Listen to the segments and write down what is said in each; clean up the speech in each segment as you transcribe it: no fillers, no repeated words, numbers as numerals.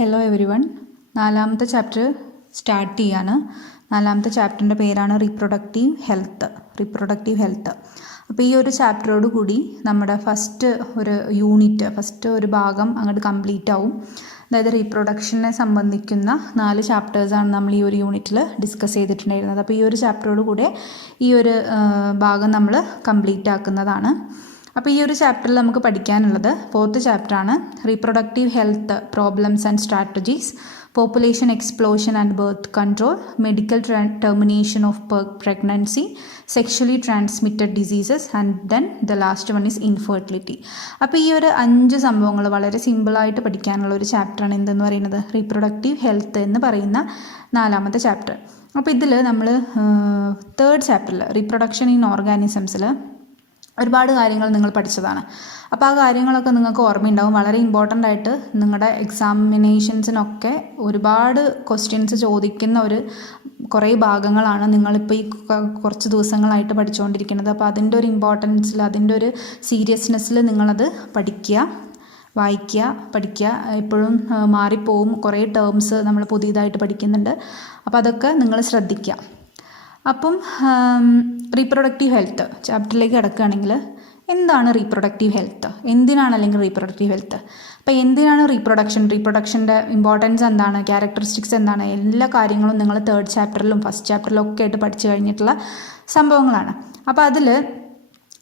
Hello every one. നാലാമത്തെ chapter start ചെയ്യാണ്. നാലാമത്തെ ചാപ്റ്ററിൻ്റെ പേരാണ് റീപ്രൊഡക്റ്റീവ് ഹെൽത്ത്. അപ്പോൾ ഈ ഒരു ചാപ്റ്ററോട് കൂടി നമ്മുടെ ഫസ്റ്റ് ഒരു ഭാഗം അങ്ങോട്ട് കംപ്ലീറ്റ് ആവും. അതായത് റീപ്രൊഡക്ഷനെ സംബന്ധിക്കുന്ന 4 ചാപ്റ്റേഴ്സാണ് നമ്മൾ ഈ ഒരു യൂണിറ്റിൽ ഡിസ്കസ് ചെയ്തിട്ടുണ്ടായിരുന്നത്. അപ്പോൾ ഈ ഒരു ചാപ്റ്ററോട് കൂടെ ഈ ഒരു ഭാഗം നമ്മൾ കംപ്ലീറ്റ് ആക്കുന്നതാണ്. അപ്പോൾ ഈ ഒരു ചാപ്റ്ററിൽ നമുക്ക് പഠിക്കാനുള്ളത് 4th ചാപ്റ്ററാണ്. Reproductive health problems and strategies, population explosion and birth control, medical termination of pregnancy, sexually transmitted diseases and then the last one is infertility. അപ്പോൾ ഈ ഒരു 5 സംഭവങ്ങൾ വളരെ സിമ്പിളായിട്ട് പഠിക്കാനുള്ള ഒരു ചാപ്റ്ററാണ് എന്തെന്ന് പറയുന്നത് റീപ്രൊഡക്റ്റീവ് ഹെൽത്ത് എന്ന് പറയുന്ന 4ാമത്തെ ചാപ്റ്റർ. അപ്പോൾ ഇതിൽ നമ്മൾ 3rd ചാപ്റ്ററിൽ റീപ്രൊഡക്ഷൻ ഇൻ ഓർഗാനിസംസിൽ ഒരുപാട് കാര്യങ്ങൾ നിങ്ങൾ പഠിച്ചതാണ്. അപ്പോൾ ആ കാര്യങ്ങളൊക്കെ നിങ്ങൾക്ക് ഓർമ്മയുണ്ടാവും. വളരെ ഇമ്പോർട്ടൻ്റ് ആയിട്ട് നിങ്ങളുടെ എക്സാമിനേഷൻസിനൊക്കെ ഒരുപാട് ക്വസ്റ്റ്യൻസ് ചോദിക്കുന്ന കുറേ ഭാഗങ്ങളാണ് നിങ്ങളിപ്പോൾ ഈ കുറച്ച് ദിവസങ്ങളായിട്ട് പഠിച്ചുകൊണ്ടിരിക്കുന്നത്. അപ്പോൾ അതിൻ്റെ ഒരു ഇമ്പോർട്ടൻസിൽ, അതിൻ്റെ ഒരു സീരിയസ്നെസ്സിൽ നിങ്ങളത് പഠിക്കുക. എപ്പോഴും മാറിപ്പോവും. കുറേ ടേംസ് നമ്മൾ പുതിയതായിട്ട് പഠിക്കുന്നുണ്ട്. അപ്പോൾ അതൊക്കെ നിങ്ങൾ ശ്രദ്ധിക്കുക. അപ്പം റീപ്രൊഡക്റ്റീവ് ഹെൽത്ത് ചാപ്റ്ററിലേക്ക് കിടക്കുകയാണെങ്കിൽ എന്താണ് റീപ്രൊഡക്റ്റീവ് ഹെൽത്ത്, എന്തിനാണ് അല്ലെങ്കിൽ റീപ്രൊഡക്റ്റീവ് ഹെൽത്ത്, അപ്പോൾ എന്തിനാണ് റീപ്രൊഡക്ഷൻ്റെ ഇമ്പോർട്ടൻസ് എന്താണ്, ക്യാരക്ടറിസ്റ്റിക്സ് എന്താണ്, എല്ലാ കാര്യങ്ങളും നിങ്ങൾ 3rd ചാപ്റ്ററിലും 1st ചാപ്റ്ററിലും ഒക്കെ ആയിട്ട് പഠിച്ചു കഴിഞ്ഞിട്ടുള്ള സംഭവങ്ങളാണ്. അപ്പോൾ അതിൽ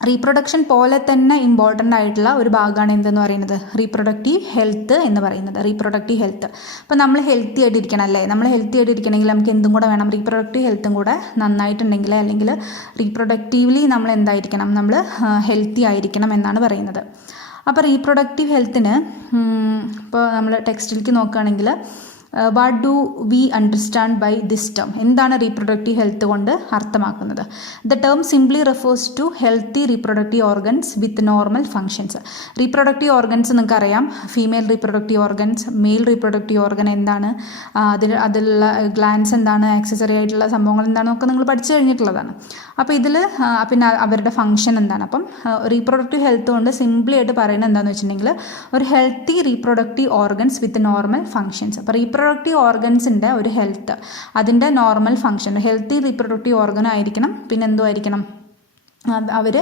റീപ്രൊഡക്ഷൻ പോലെ തന്നെ ഇമ്പോർട്ടൻ്റ് ആയിട്ടുള്ള ഒരു ഭാഗമാണ് എന്തെന്ന് പറയുന്നത് റീപ്രൊഡക്റ്റീവ് ഹെൽത്ത് എന്ന് പറയുന്നത്. റീപ്രൊഡക്റ്റീവ് ഹെൽത്ത് അപ്പോൾ നമ്മൾ ഹെൽത്തി ആയിട്ടിരിക്കണം അല്ലേ. നമ്മൾ ഹെൽത്തി ആയിട്ടിരിക്കണമെങ്കിൽ നമുക്ക് എന്തും കൂടെ വേണം, റീപ്രൊഡക്റ്റീവ് ഹെൽത്തും കൂടെ നന്നായിട്ടുണ്ടെങ്കിൽ, അല്ലെങ്കിൽ റീപ്രൊഡക്റ്റീവ്ലി നമ്മൾ എന്തായിരിക്കണം, നമ്മൾ ഹെൽത്തി ആയിരിക്കണം എന്നാണ് പറയുന്നത്. അപ്പോൾ റീപ്രൊഡക്റ്റീവ് ഹെൽത്തിന് ഇപ്പോൾ നമ്മൾ ടെക്സ്റ്റിലേക്ക് നോക്കുകയാണെങ്കിൽ what do we understand by this term, എന്താണ് റീപ്രൊഡക്റ്റീവ് ഹെൽത്ത് കൊണ്ട് അർത്ഥമാക്കുന്നത്. The term simply refers to healthy reproductive organs with normal functions. Reproductive organs നിങ്ങൾക്കറിയാം, female reproductive organs, male reproductive organ എന്താണ്, അതിലുള്ള ഗ്ലാൻസ് എന്താണ്, ആക്സസറി ആയിട്ടുള്ള സംഭവങ്ങൾ എന്താണെന്നൊക്കെ നിങ്ങൾ പഠിച്ചു കഴിഞ്ഞിട്ടുള്ളതാണ്. അപ്പോൾ ഇതിൽ പിന്നെ അവരുടെ ഫങ്ഷൻ എന്താണ്. അപ്പം റീപ്രൊഡക്റ്റീവ് ഹെൽത്ത് കൊണ്ട് സിംപ്ലി ആയിട്ട് പറയുന്നത് എന്താണെന്ന് വെച്ചിട്ടുണ്ടെങ്കിൽ ഒരു healthy reproductive organs with normal functions. അപ്പോൾ റീപ്രൊഡക്റ്റീവ് ഓർഗൻസിൻ്റെ ഒരു ഹെൽത്ത്, അതിൻ്റെ normal function, healthy reproductive organ ആയിരിക്കണം. പിന്നെ എന്തുമായിരിക്കണം, അവർ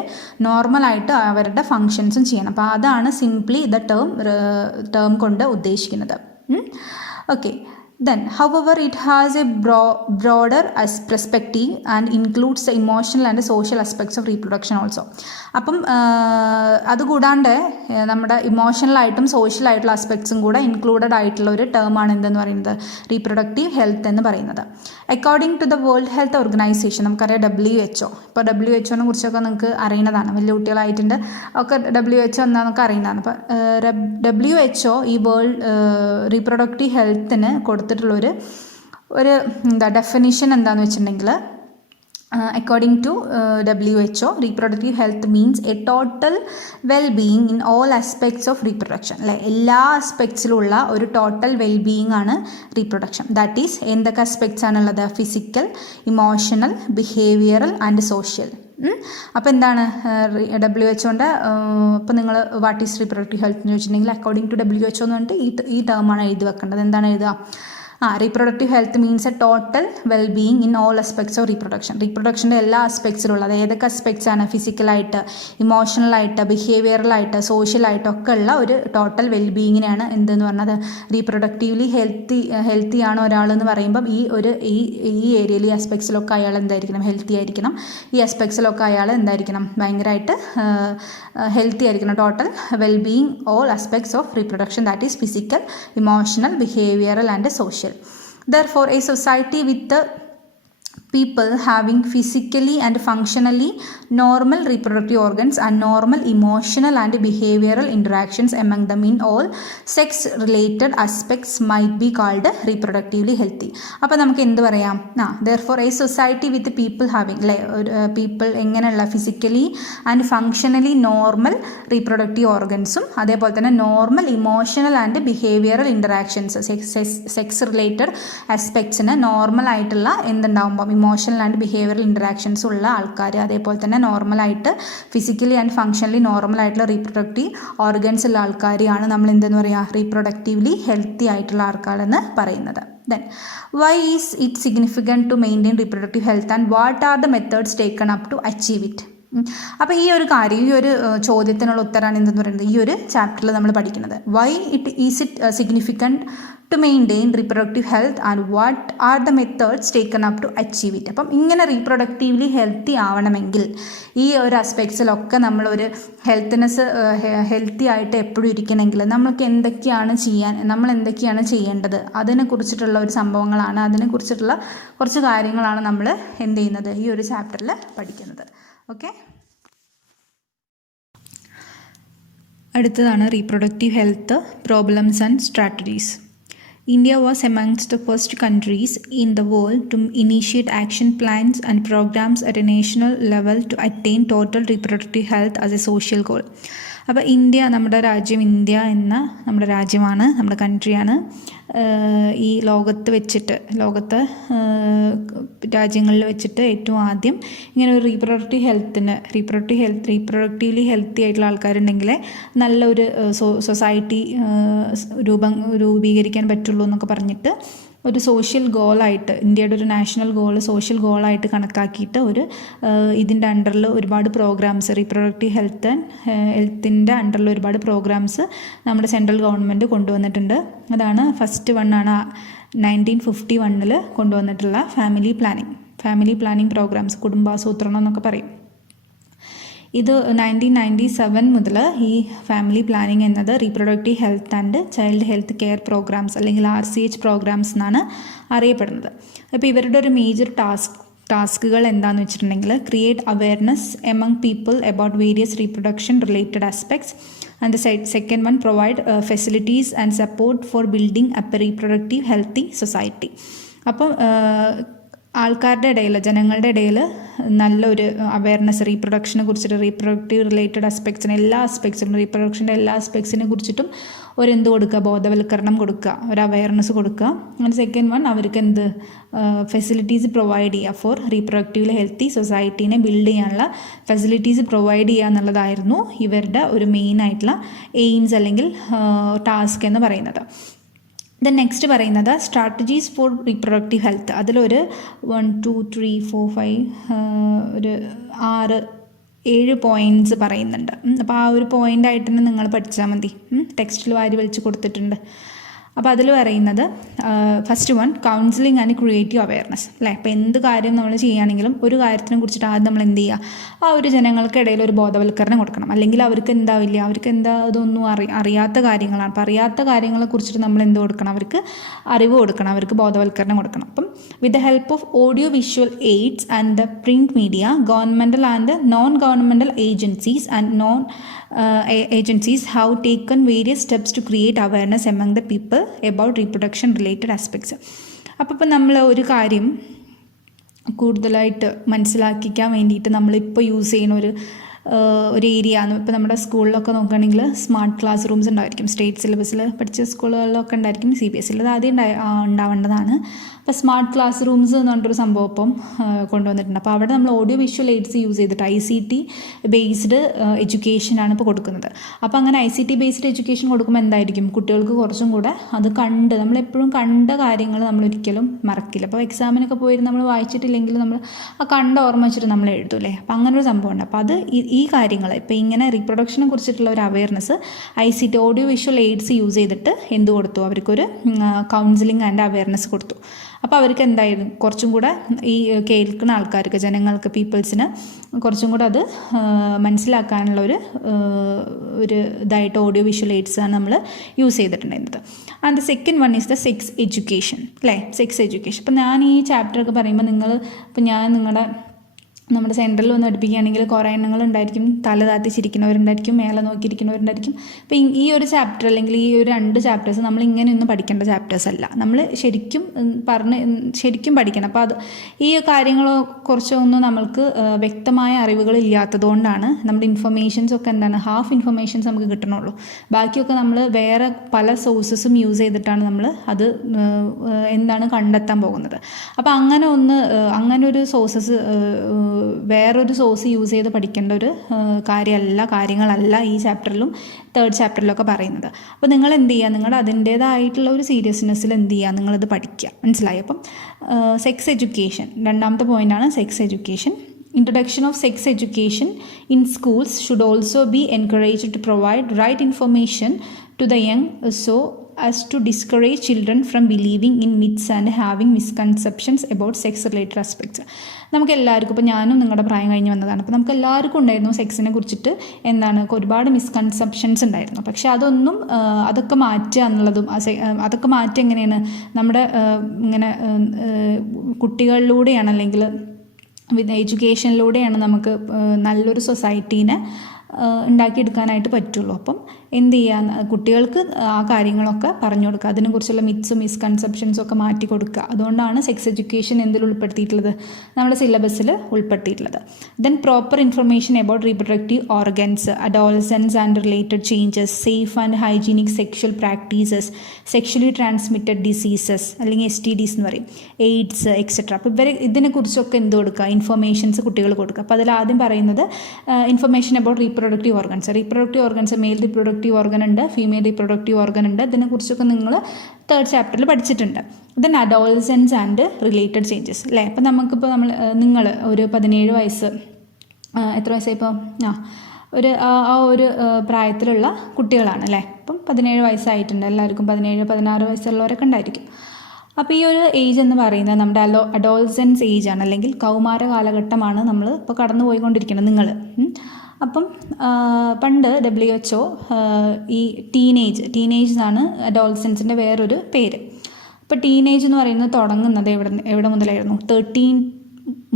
നോർമലായിട്ട് അവരുടെ ഫങ്ഷൻസും ചെയ്യണം. അപ്പോൾ അതാണ് സിംപ്ലി ദ ടേം കൊണ്ട് ഉദ്ദേശിക്കുന്നത്. Okay. Then, however, it has a broader perspective and includes the emotional and social aspects of reproduction also. അപ്പം അതുകൂടാണ്ട് നമ്മുടെ ഇമോഷണലായിട്ടും സോഷ്യലായിട്ടുള്ള ആസ്പെക്ട്സും കൂടെ ഇൻക്ലൂഡഡ് ആയിട്ടുള്ള ഒരു ടേമാണ് എന്തെന്ന് പറയുന്നത് റീപ്രൊഡക്റ്റീവ് ഹെൽത്ത് എന്ന് പറയുന്നത്. According to the World Health Organisation, നമുക്കറിയാം WHO. ഇപ്പോൾ WHO കുറിച്ചൊക്കെ നിങ്ങൾക്ക് അറിയുന്നതാണ്, വലിയ കുട്ടികളായിട്ടുണ്ട് ഒക്കെ WHO എന്താണെന്നൊക്കെ അറിയുന്നതാണ്. അപ്പോൾ WHO ഈ വേൾഡ് റീപ്രൊഡക്റ്റീവ് ഹെൽത്തിന് കൊടുത്തിട്ടുള്ളൊരു ഡെഫിനിഷൻ എന്താണെന്ന് വെച്ചിട്ടുണ്ടെങ്കിൽ, according to WHO, reproductive health means a total well-being in all aspects of reproduction. അല്ലേ, എല്ലാ ആസ്പെക്ട്സിലുള്ള ഒരു ടോട്ടൽ വെൽബീയിങ് ആണ് റീപ്രൊഡക്ഷൻ. ദാറ്റ് ഈസ് എന്തൊക്കെ ആസ്പെക്ട്സ് ആണുള്ളത്, physical, emotional, behavioural and social. അപ്പോൾ എന്താണ് WHO ഇപ്പോൾ നിങ്ങൾ വാട്ട് ഈസ് റീപ്രൊഡക്റ്റീവ് ഹെൽത്ത് എന്ന് ചോദിച്ചിട്ടുണ്ടെങ്കിൽ അക്കോർഡിംഗ് ടു WHO എന്ന് പറഞ്ഞിട്ട് ഈ ടേമാണ് എഴുതി വെക്കേണ്ടത്. എന്താണ് എഴുതുക, reproductive health means a total wellbeing in all aspects of reproduction. റീപ്രൊഡക്ഷൻ്റെ എല്ലാ ആസ്പെക്ട്സിലുള്ള, അത് ഏതൊക്കെ ആസ്പെക്ട്സ് ആണ്, ഫിസിക്കലായിട്ട്, ഇമോഷണലായിട്ട്, ബിഹേവിയറലായിട്ട്, സോഷ്യലായിട്ട് ഒക്കെ ഉള്ള ഒരു ടോട്ടൽ വെൽബീയിങ്ങിനെയാണ് എന്തെന്ന് പറഞ്ഞത് റീപ്രൊഡക്റ്റീവ്ലി ഹെൽത്തി ആണ് ഒരാളെന്ന് പറയുമ്പം ഈ ഏരിയയിൽ ഈ ആസ്പെക്ട്സിലൊക്കെ അയാൾ എന്തായിരിക്കണം, ഹെൽത്തി ആയിരിക്കണം. ഈ ആസ്പെക്ട്സിലൊക്കെ അയാൾ എന്തായിരിക്കണം, ഭയങ്കരമായിട്ട് ഹെൽത്തി ആയിരിക്കണം. Total wellbeing all aspects of reproduction, that is physical, emotional, behavioural and social. Therefore, a society with the people having physically and functionally normal reproductive organs and normal emotional and behavioral interactions among them in all sex related aspects might be called reproductively healthy. അപ്പോൾ നമുക്ക് എന്ത് പറയാം, therefore a society with people having people എങ്ങനെയുള്ള physically and functionally normal reproductive ഓർഗൻസും അതേപോലെ തന്നെ normal emotional and behavioural interactions, sex related ആസ്പെക്ട്സിന് normal ആയിട്ടുള്ള എന്തുണ്ടാകുമ്പോൾ ഇമോഷണൽ ആൻഡ് ബിഹേവിയറൽ ഇൻറ്ററാക്ഷൻസ് ഉള്ള ആൾക്കാർ, അതേപോലെ തന്നെ നോർമലായിട്ട് ഫിസിക്കലി ആൻഡ് ഫങ്ഷണലി നോർമലായിട്ടുള്ള റീപ്രൊഡക്റ്റീവ് ഓർഗൻസ് ഉള്ള ആൾക്കാരെയാണ് നമ്മൾ എന്തെന്ന് പറയുക, റീപ്രൊഡക്റ്റീവ്ലി ഹെൽത്തി ആയിട്ടുള്ള ആൾക്കാരെന്ന് പറയുന്നത്. Then, why is it significant to maintain reproductive health and what are the methods taken up to achieve it? അപ്പോൾ ഈ ഒരു കാര്യം, ഈ ഒരു ചോദ്യത്തിനുള്ള ഉത്തരമാണ് എന്തെന്ന് പറയുന്നത് ഈ ഒരു ചാപ്റ്ററിൽ നമ്മൾ പഠിക്കുന്നത്. Why it significant to maintain reproductive health and what are the methods taken up to achieve it. അപ്പം ഇങ്ങനെ റീപ്രൊഡക്റ്റീവ്ലി ഹെൽത്തി ആവണമെങ്കിൽ ഈ ഒരു ആസ്പെക്ട്സിലൊക്കെ നമ്മളൊരു ഹെൽത്തി ആയിട്ട് എപ്പോഴും ഇരിക്കണമെങ്കിൽ നമ്മൾ എന്തൊക്കെയാണ് ചെയ്യേണ്ടത് അതിനെക്കുറിച്ചിട്ടുള്ള ഒരു സംഭവങ്ങളാണ്, അതിനെക്കുറിച്ചിട്ടുള്ള കുറച്ച് കാര്യങ്ങളാണ് നമ്മൾ എന്ത് ചെയ്യുന്നത് ഈ ഒരു ചാപ്റ്ററിൽ പഠിക്കുന്നത്. ഓക്കെ, അടുത്തതാണ് reproductive health problems and strategies. India was amongst the first countries in the world to initiate action plans and programs at a national level to attain total reproductive health as a social goal. അപ്പോൾ നമ്മുടെ രാജ്യം India എന്ന നമ്മുടെ രാജ്യമാണ്, നമ്മുടെ കൺട്രിയാണ് ഈ ലോകത്തെ രാജ്യങ്ങളിൽ വെച്ചിട്ട് ഏറ്റവും ആദ്യം ഇങ്ങനെ ഒരു റീപ്രൊഡക്റ്റീവ്ലി ഹെൽത്തി ആയിട്ടുള്ള ആൾക്കാരുണ്ടെങ്കിൽ നല്ലൊരു സൊസൈറ്റി രൂപീകരിക്കാൻ പറ്റുള്ളൂ എന്നൊക്കെ പറഞ്ഞിട്ട് ഒരു സോഷ്യൽ ഗോളായിട്ട്, ഇന്ത്യയുടെ ഒരു നാഷണൽ സോഷ്യൽ ഗോളായിട്ട് കണക്കാക്കിയിട്ട് ഇതിൻ്റെ അണ്ടറിൽ ഒരുപാട് പ്രോഗ്രാംസ്, റീപ്രൊഡക്റ്റീവ് ഹെൽത്തിൻ്റെ അണ്ടറിൽ ഒരുപാട് പ്രോഗ്രാംസ് നമ്മുടെ സെൻട്രൽ ഗവൺമെൻറ് കൊണ്ടുവന്നിട്ടുണ്ട്. അതാണ് ഫസ്റ്റ് വണ്ണാണ് 1951 കൊണ്ടുവന്നിട്ടുള്ള ഫാമിലി പ്ലാനിങ് പ്രോഗ്രാംസ്, കുടുംബാസൂത്രണം എന്നൊക്കെ പറയും. ഇത് 1997 മുതൽ ഈ ഫാമിലി പ്ലാനിങ് എന്നത് reproductive health and child health care programmes അല്ലെങ്കിൽ RCH പ്രോഗ്രാംസ് എന്നാണ് അറിയപ്പെടുന്നത്. അപ്പോൾ ഇവരുടെ ഒരു മേജർ ടാസ്കുകൾ എന്താണെന്ന് വെച്ചിട്ടുണ്ടെങ്കിൽ create awareness among people about various reproduction related aspects and second one provide facilities and support for building up reproductive healthy society. അപ്പം ജനങ്ങളുടെ ഇടയിൽ നല്ലൊരു അവയർനെസ് റീപ്രൊഡക്ഷനെ കുറിച്ചിട്ട്, റീപ്രൊഡക്റ്റീവ് റിലേറ്റഡ് റീപ്രൊഡക്ഷൻ്റെ എല്ലാ ആസ്പെക്ട്സിനെ കുറിച്ചിട്ടും ബോധവൽക്കരണം കൊടുക്കുക, ഒരു അവയർനെസ് കൊടുക്കുക. ആൻഡ് സെക്കൻഡ് വൺ അവർക്ക് ഫെസിലിറ്റീസ് പ്രൊവൈഡ് ചെയ്യുക ഫോർ റീപ്രൊഡക്റ്റീവ്ലി ഹെൽത്തി സൊസൈറ്റീനെ ബിൽഡ് ചെയ്യാനുള്ള ഫെസിലിറ്റീസ് പ്രൊവൈഡ് ചെയ്യുക എന്നുള്ളതായിരുന്നു ഇവരുടെ ഒരു മെയിൻ ആയിട്ടുള്ള എയിംസ് അല്ലെങ്കിൽ ടാസ്ക് എന്ന് പറയുന്നത്. ദെൻ നെക്സ്റ്റ് പറയുന്നത് സ്ട്രാറ്റജീസ് ഫോർ റീപ്രൊഡക്റ്റീവ് ഹെൽത്ത്. അതിലൊരു 1 2 3 4 5 ഒരു 6-7 പോയിൻറ്റ്സ് പറയുന്നുണ്ട്. അപ്പോൾ ആ ഒരു പോയിൻ്റായിട്ട് തന്നെ നിങ്ങൾ പഠിച്ചാൽ മതി, ടെക്സ്റ്റിൽ വാരി വലിച്ച് കൊടുത്തിട്ടുണ്ട്. അപ്പോൾ അതിൽ പറയുന്നത് first one counselling and creative awareness അല്ലേ. അപ്പോൾ എന്ത് കാര്യം നമ്മൾ ചെയ്യുകയാണെങ്കിലും ഒരു കാര്യത്തിനെ കുറിച്ചിട്ട് ആദ്യം നമ്മൾ എന്ത് ചെയ്യുക, ആ ഒരു ജനങ്ങൾക്കിടയിൽ ഒരു ബോധവൽക്കരണം കൊടുക്കണം. അല്ലെങ്കിൽ അവർക്ക് ഇതൊന്നും അറിയാത്ത കാര്യങ്ങളാണ്. അപ്പോൾ അറിയാത്ത കാര്യങ്ങളെ കുറിച്ചിട്ട് നമ്മൾ എന്ത് കൊടുക്കണം, അവർക്ക് അറിവ് കൊടുക്കണം, അവർക്ക് ബോധവൽക്കരണം കൊടുക്കണം. അപ്പം വിത്ത് the help of audio visual AIDS and the print media, governmental and non governmental agencies have taken various steps to create awareness among the people about reproduction related aspects. അപ്പോൾ നമ്മൾ ഒരു കാര്യം കൂടുതലായിട്ട് മനസ്സിലാക്കിക്കാൻ വേണ്ടിയിട്ട് നമ്മളിപ്പോൾ യൂസ് ചെയ്യുന്ന ഒരു ഏരിയ ആണ്. ഇപ്പോൾ നമ്മുടെ സ്കൂളിലൊക്കെ നോക്കുകയാണെങ്കിൽ സ്മാർട്ട് ക്ലാസ് റൂംസ് ഉണ്ടായിരിക്കും. സ്റ്റേറ്റ് സിലബസിൽ പഠിച്ച സ്കൂളുകളിലൊക്കെ ഉണ്ടായിരിക്കും. CBSE അത് ആദ്യം ഉണ്ടാവേണ്ടതാണ്. അപ്പോൾ സ്മാർട്ട് ക്ലാസ് റൂംസ് എന്ന് പറഞ്ഞിട്ടൊരു സംഭവം ഇപ്പം കൊണ്ടുവന്നിട്ടുണ്ട്. അപ്പോൾ അവിടെ നമ്മൾ ഓഡിയോ വിഷ്വൽ എയ്ഡ്സ് യൂസ് ചെയ്തിട്ട് ICT ബേസ്ഡ് എഡ്യൂക്കേഷനാണ് ഇപ്പോൾ കൊടുക്കുന്നത്. അപ്പോൾ അങ്ങനെ ICT ബേസ്ഡ് എഡ്യൂക്കേഷൻ കൊടുക്കുമ്പോൾ എന്തായിരിക്കും, കുട്ടികൾക്ക് കുറച്ചും കൂടെ അത് നമ്മളെപ്പോഴും കണ്ട കാര്യങ്ങൾ നമ്മളൊരിക്കലും മറക്കില്ല. അപ്പോൾ എക്സാമിനൊക്കെ പോയിട്ട് നമ്മൾ വായിച്ചിട്ടില്ലെങ്കിൽ നമ്മൾ ആ കണ്ട ഓർമ്മ വെച്ചിട്ട് നമ്മൾ എഴുതൂലേ. അപ്പോൾ അങ്ങനെ ഒരു സംഭവമുണ്ട്. അപ്പോൾ അത് ഈ കാര്യങ്ങൾ ഇപ്പോൾ ഇങ്ങനെ റീപ്രൊഡക്ഷനെ കുറിച്ചിട്ടുള്ള ഒരു awareness ICT audio visual AIDS use ചെയ്തിട്ട് എന്ത് കൊടുത്തു, അവർക്കൊരു കൗൺസിലിംഗ് ആൻഡ് അവയർനെസ് കൊടുത്തു. അപ്പോൾ അവർക്ക് എന്തായിരുന്നു കുറച്ചും കൂടെ ഈ കേൾക്കുന്ന ആൾക്കാർക്ക്, ജനങ്ങൾക്ക്, പീപ്പിൾസിന് കുറച്ചും കൂടെ അത് മനസ്സിലാക്കാനുള്ള ഒരു ഇതായിട്ട് ഓഡിയോ വിഷ്വൽ എയ്ഡ്സ് ആണ് നമ്മൾ യൂസ് ചെയ്തിട്ടുണ്ടായിരുന്നത്. And the second one is the sex education അല്ലേ. Sex education. അപ്പോൾ ഞാൻ ഈ ചാപ്റ്ററൊക്കെ പറയുമ്പോൾ ഞാൻ നിങ്ങളുടെ നമ്മുടെ സെൻറ്ററിൽ വന്ന് പഠിപ്പിക്കുകയാണെങ്കിൽ കുറേ എണ്ണങ്ങളുണ്ടായിരിക്കും, തല താത്തിച്ചിരിക്കുന്നവരുണ്ടായിരിക്കും, മേലെ നോക്കിയിരിക്കുന്നവരുണ്ടായിരിക്കും. അപ്പോൾ ഈ ഒരു ചാപ്റ്റർ അല്ലെങ്കിൽ ഈ ഒരു 2 ചാപ്റ്റേഴ്സ് നമ്മൾ ഇങ്ങനെയൊന്നും പഠിക്കേണ്ട ചാപ്റ്റേഴ്സ് അല്ല. നമ്മൾ ശരിക്കും പഠിക്കണം. അപ്പോൾ ഈ കാര്യങ്ങൾ കുറച്ചൊന്നും നമ്മൾക്ക് വ്യക്തമായ അറിവുകൾ ഇല്ലാത്തതുകൊണ്ടാണ് നമ്മുടെ ഇൻഫർമേഷൻസ് ഒക്കെ എന്താണ്, ഹാഫ് ഇൻഫർമേഷൻസ് നമുക്ക് കിട്ടണുള്ളൂ. ബാക്കിയൊക്കെ നമ്മൾ വേറെ പല സോഴ്സസും യൂസ് ചെയ്തിട്ടാണ് നമ്മൾ അത് എന്താണ് കണ്ടെത്താൻ പോകുന്നത്. അപ്പോൾ അങ്ങനെ ഒരു സോഴ്സസ് വേറൊരു സോഴ്സ് യൂസ് ചെയ്ത് പഠിക്കേണ്ട ഒരു കാര്യങ്ങളല്ല ഈ ചാപ്റ്ററിലും 3rd ചാപ്റ്ററിലൊക്കെ പറയുന്നത്. അപ്പോൾ നിങ്ങൾ എന്ത് ചെയ്യുക, നിങ്ങളുടെ അതിൻ്റേതായിട്ടുള്ള ഒരു സീരിയസ്നെസ്സിൽ എന്ത് ചെയ്യുക, നിങ്ങളത് പഠിക്കുക. മനസ്സിലായി? അപ്പം സെക്സ് എഡ്യൂക്കേഷൻ, 2ാമത്തെ പോയിൻ്റാണ് sex education. Introduction of sex education in schools should also be encouraged to provide right information to the young so as to discourage children from believing in myths and having misconceptions about sex related aspects. നമുക്ക് എല്ലാവർക്കും, ഇപ്പോൾ ഞാനും നിങ്ങളുടെ പ്രായം കഴിഞ്ഞ് വന്നതാണ്, അപ്പോൾ നമുക്ക് എല്ലാവർക്കും ഉണ്ടായിരുന്നു സെക്സിനെ കുറിച്ചിട്ട് ഒരുപാട് മിസ്കൺസെപ്ഷൻസ് ഉണ്ടായിരുന്നു. പക്ഷെ അതൊക്കെ മാറ്റുക എന്നുള്ളതും അതൊക്കെ മാറ്റുക എങ്ങനെയാണ്, നമ്മുടെ ഇങ്ങനെ കുട്ടികളിലൂടെയാണ്, അല്ലെങ്കിൽ എഡ്യൂക്കേഷനിലൂടെയാണ് നമുക്ക് നല്ലൊരു സൊസൈറ്റീനെ ഉണ്ടാക്കിയെടുക്കാനായിട്ട് പറ്റുള്ളൂ. അപ്പം എന്ത് ചെയ്യുക, കുട്ടികൾക്ക് ആ കാര്യങ്ങളൊക്കെ പറഞ്ഞു കൊടുക്കുക, അതിനെക്കുറിച്ചുള്ള മിത്സും മിസ്കൺസെപ്ഷൻസും ഒക്കെ മാറ്റി കൊടുക്കുക. അതുകൊണ്ടാണ് സെക്സ് എഡ്യൂക്കേഷൻ എന്തിൽ ഉൾപ്പെടുത്തിയിട്ടുള്ളത്, നമ്മുടെ സിലബസിൽ ഉൾപ്പെടുത്തിയിട്ടുള്ളത്. Then proper information about reproductive organs, adolescence and related changes, safe and hygienic sexual practices, sexually transmitted diseases അല്ലെങ്കിൽ STDs എന്ന് പറയും, എയ്ഡ്സ് എക്സെട്ര. അപ്പോൾ ഇതിനെക്കുറിച്ചൊക്കെ എന്ത് കൊടുക്കുക, ഇൻഫർമേഷൻസ് കുട്ടികൾ കൊടുക്കുക. അപ്പോൾ അതിൽ ആദ്യം പറയുന്നത് information about reproductive organs, mail reproductive organ ഉണ്ട്, ഫീമെയിൽ റിപ്രൊഡക്റ്റീവ് ഓർഗൻ ഉണ്ട്. ഇതിനെക്കുറിച്ചൊക്കെ നിങ്ങൾ 3rd ചാപ്റ്ററിൽ പഠിച്ചിട്ടുണ്ട്. Then adolescence and related changes അല്ലേ. അപ്പോൾ നിങ്ങൾ ഒരു 17 വയസ്സ്, എത്ര വയസ്സായിപ്പോൾ, ഒരു പ്രായത്തിലുള്ള കുട്ടികളാണ് അല്ലേ. അപ്പം 17 വയസ്സായിട്ടുണ്ട് എല്ലാവർക്കും, 17-16 വയസ്സുള്ളവരൊക്കെ ഉണ്ടായിരിക്കും. അപ്പോൾ ഈ ഒരു ഏജ് എന്ന് പറയുന്നത് നമ്മുടെ അഡോളസൻസ് ഏജ് ആണ്, അല്ലെങ്കിൽ കൗമാര കാലഘട്ടമാണ് നമ്മൾ ഇപ്പോൾ കടന്നു പോയിക്കൊണ്ടിരിക്കുന്നത് നിങ്ങൾ. അപ്പം പണ്ട് WHO ഈ ടീനേജ് എന്നാണ് അഡോളസൻസിൻ്റെ വേറൊരു പേര്. അപ്പോൾ ടീനേജ് എന്ന് പറയുന്നത് തുടങ്ങുന്നത് എവിടെ മുതലായിരുന്നു, 13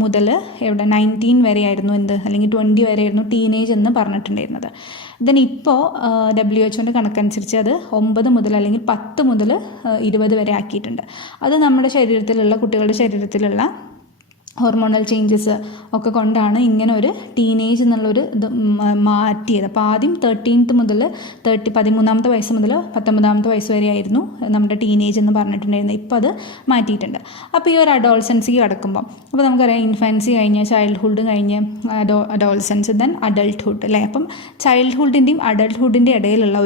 മുതൽ 19 വരെയായിരുന്നു അല്ലെങ്കിൽ 20 വരെയായിരുന്നു ടീനേജ് എന്ന് പറഞ്ഞിട്ടുണ്ടായിരുന്നത്. ദെൻ ഇപ്പോൾ WHO കണക്കനുസരിച്ച് അത് 9 മുതൽ അല്ലെങ്കിൽ 10 മുതൽ 20 വരെ ആക്കിയിട്ടുണ്ട്. അത് നമ്മുടെ കുട്ടികളുടെ ശരീരത്തിലുള്ള ഹോർമോണൽ ചേഞ്ചസ് ഒക്കെ കൊണ്ടാണ് ഇങ്ങനെ ഒരു ടീനേജ് എന്നുള്ളൊരു ഇത് മാറ്റിയത്. അപ്പോൾ ആദ്യം 13th മുതൽ 13ാമത്തെ വയസ്സ് മുതൽ 19ാമത്തെ വയസ്സ് വരെയായിരുന്നു നമ്മുടെ ടീനേജ് എന്ന് പറഞ്ഞിട്ടുണ്ടായിരുന്നു. ഇപ്പോൾ അത് മാറ്റിയിട്ടുണ്ട്. അപ്പോൾ ഈ ഒരു അഡോൾസൻസിക്ക് കിടക്കുമ്പോൾ, അപ്പോൾ നമുക്കറിയാം ഇൻഫൻസി കഴിഞ്ഞ് ചൈൽഡ്ഹുഡ് കഴിഞ്ഞ് അഡോൾസൻസ്, ദെൻ അഡൾട്ട്ഹുഡ് അല്ലേ. അപ്പം ചൈൽഡ്ഹുഡിൻ്റെയും അഡൾട്ട്ഹുഡിൻ്റെ ഇടയിലുള്ള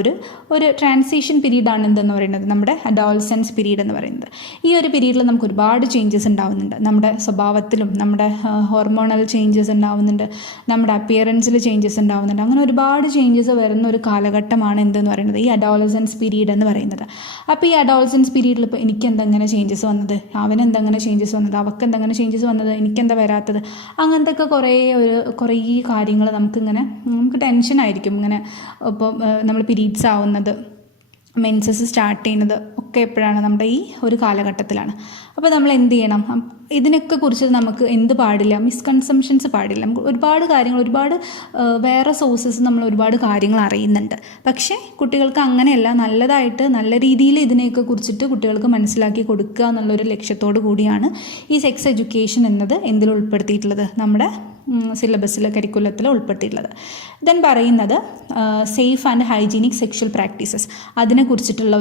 ഒരു ട്രാൻസിഷൻ പീരീഡാണ് എന്തെന്ന് പറയുന്നത് നമ്മുടെ അഡോൾസൻസ് പീരീഡ് എന്ന് പറയുന്നത്. ഈ ഒരു പീരീഡിൽ നമുക്ക് ഒരുപാട് ചേഞ്ചസ് ഉണ്ടാവുന്നുണ്ട്. നമ്മുടെ സ്വഭാവത്തിൽ നമ്മുടെ ഹോർമോണൽ ചേഞ്ചസ് ഉണ്ടാവുന്നുണ്ട്, നമ്മുടെ അപ്പിയറൻസിൽ ചേഞ്ചസ് ഉണ്ടാവുന്നുണ്ട്. അങ്ങനെ ഒരുപാട് ചേഞ്ചസ് വരുന്ന ഒരു കാലഘട്ടമാണ് എന്തെന്ന് പറയുന്നത് ഈ അഡോളസൻസ് പീരീഡ് എന്ന് പറയുന്നത്. അപ്പോൾ ഈ അഡോളസൻസ് പീരീഡിൽ ഇപ്പോൾ എനിക്ക് എന്തെങ്ങനെ ചേഞ്ചസ് വന്നത്, അവനെന്തെങ്ങനെ ചേഞ്ചസ് വന്നത്, അവർക്ക് എന്തെങ്ങനെ ചേഞ്ചസ് വന്നത്, എനിക്കെന്താ വരാത്തത്, അങ്ങനത്തെ ഒക്കെ കുറേ കാര്യങ്ങൾ നമുക്ക് ടെൻഷനായിരിക്കും. ഇങ്ങനെ ഇപ്പോൾ നമ്മൾ പീരീഡ്സ് ആവുന്നത്, മെൻസസ് സ്റ്റാർട്ട് ചെയ്യുന്നത് ഒക്കെ എപ്പോഴാണ്, നമ്മുടെ ഈ ഒരു കാലഘട്ടത്തിലാണ്. അപ്പോൾ നമ്മൾ എന്ത് ചെയ്യണം, ഇതിനൊക്കെ കുറിച്ച് നമുക്ക് എന്ത് പാടില്ല, മിസ്കൺസെപ്ഷൻസ് പാടില്ല. നമുക്ക് ഒരുപാട് വേറെ സോഴ്സസ് നമ്മൾ ഒരുപാട് കാര്യങ്ങൾ അറിയുന്നുണ്ട്. പക്ഷേ കുട്ടികൾക്ക് അങ്ങനെയല്ല, നല്ല രീതിയിൽ ഇതിനെയൊക്കെ കുറിച്ചിട്ട് കുട്ടികൾക്ക് മനസ്സിലാക്കി കൊടുക്കുക എന്നുള്ളൊരു ലക്ഷ്യത്തോടു കൂടിയാണ് ഈ സെക്സ് എഡ്യൂക്കേഷൻ എന്നത് എന്തിൽ ഉൾപ്പെടുത്തിയിട്ടുള്ളത്, നമ്മുടെ സിലബസിൽ കരിക്കുലത്തിൽ ഉൾപ്പെടുത്തിയിട്ടുള്ളത്. ദെൻ പറയുന്നത് safe and hygienic sexual practices, അതിനെക്കുറിച്ചിട്ടുള്ള